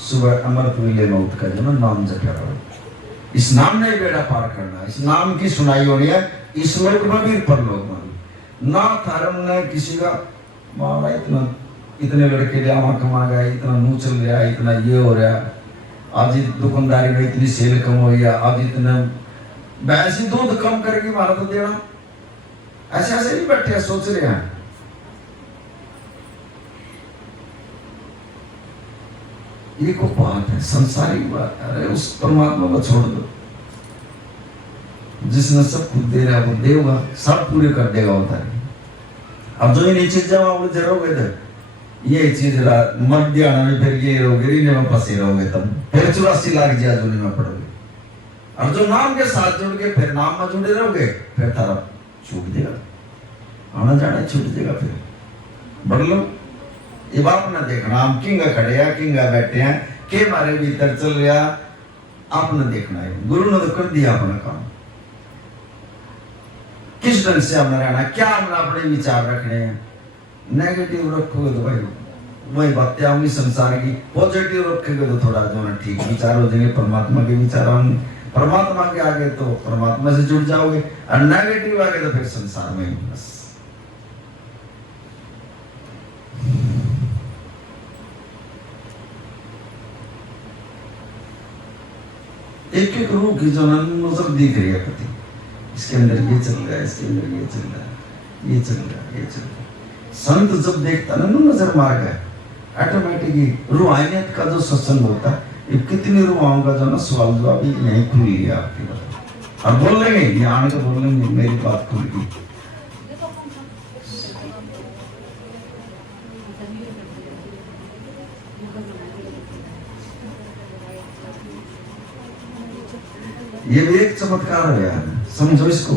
सुबह अमृत वेले में उठ कर जो नाम जपा करो, इस नाम ने बेड़ा पार करना है। इस नाम की सुनाई हो रही है, इस लोक में भी परलोक में भी। ना धर्म ने किसी का मारा, इतना इतने लड़के लिया कमा गए, इतना नू चल रहा है, इतना ये हो रहा है, आज दुकानदारी में इतनी सेल कम हो गया, आज इतना वैसे दूध कम करके मारा तो देना। ऐसे ऐसे नहीं बैठे सोच रहे हैं। ये को बात है, संसारिक बात है। अरे उस परमात्मा को छोड़ दो, जिसने सब कुछ दे रहा है वो देगा, सब पूरे कर देगा होता है। अब जो ये चीज जमा वो जरोगे तो ये चीज मध्य आना में फिर ये रहोगे, रीने में फंसे रहोगे, तब फिर 84 लाख जियाजुनी में पड़ोगे। और जो नाम के साथ जुड़ के फिर नाम में जुड़े रहोगे, फिर तारा छूट देगा, आना जाना छूट देगा। फिर बढ़ लो, ये बात ना देखना हम किंगा खड़े हैं, किंगा बैठे हैं, के मारे भीतर चल रहा, आपने देखना है। गुरु ने तो कर दिया अपना काम, किस ढंग से हमने रहना, क्या हमने अपने विचार रखने हैं। नेगेटिव रखोगे तो भाई वही बातें आऊंगी संसार की, पॉजिटिव रखोगे तो थोड़ा जो ना ठीक विचार हो जाएंगे, परमात्मा के विचार आएंगे। परमात्मा के आगे तो परमात्मा से जुड़ जाओगे, और नेगेटिव आगे तो फिर संसार में ही बस। एक एक रूह की जो नजर दिख रही है पति, इसके अंदर ये चल रहा है, इसके अंदर ये चल रहा है, ये चल रहा है, ये चल रहा है। संत जब देखता ना नजर मार गए, ऑटोमेटिकली रूहानियत का जो सत्संग होता है, ये कितनी रूहाओं का जो ना सवाल जवाब यही खुल लिया आपकी बात। और बोल लेंगे यहाँ आने को, बोल लेंगे मेरी बात खुल गई। ये भी एक चमत्कार है यार, समझो इसको।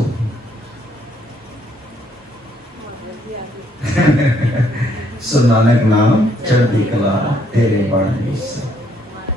सो नानक नाम चढ़ती कला तेरे बाणी।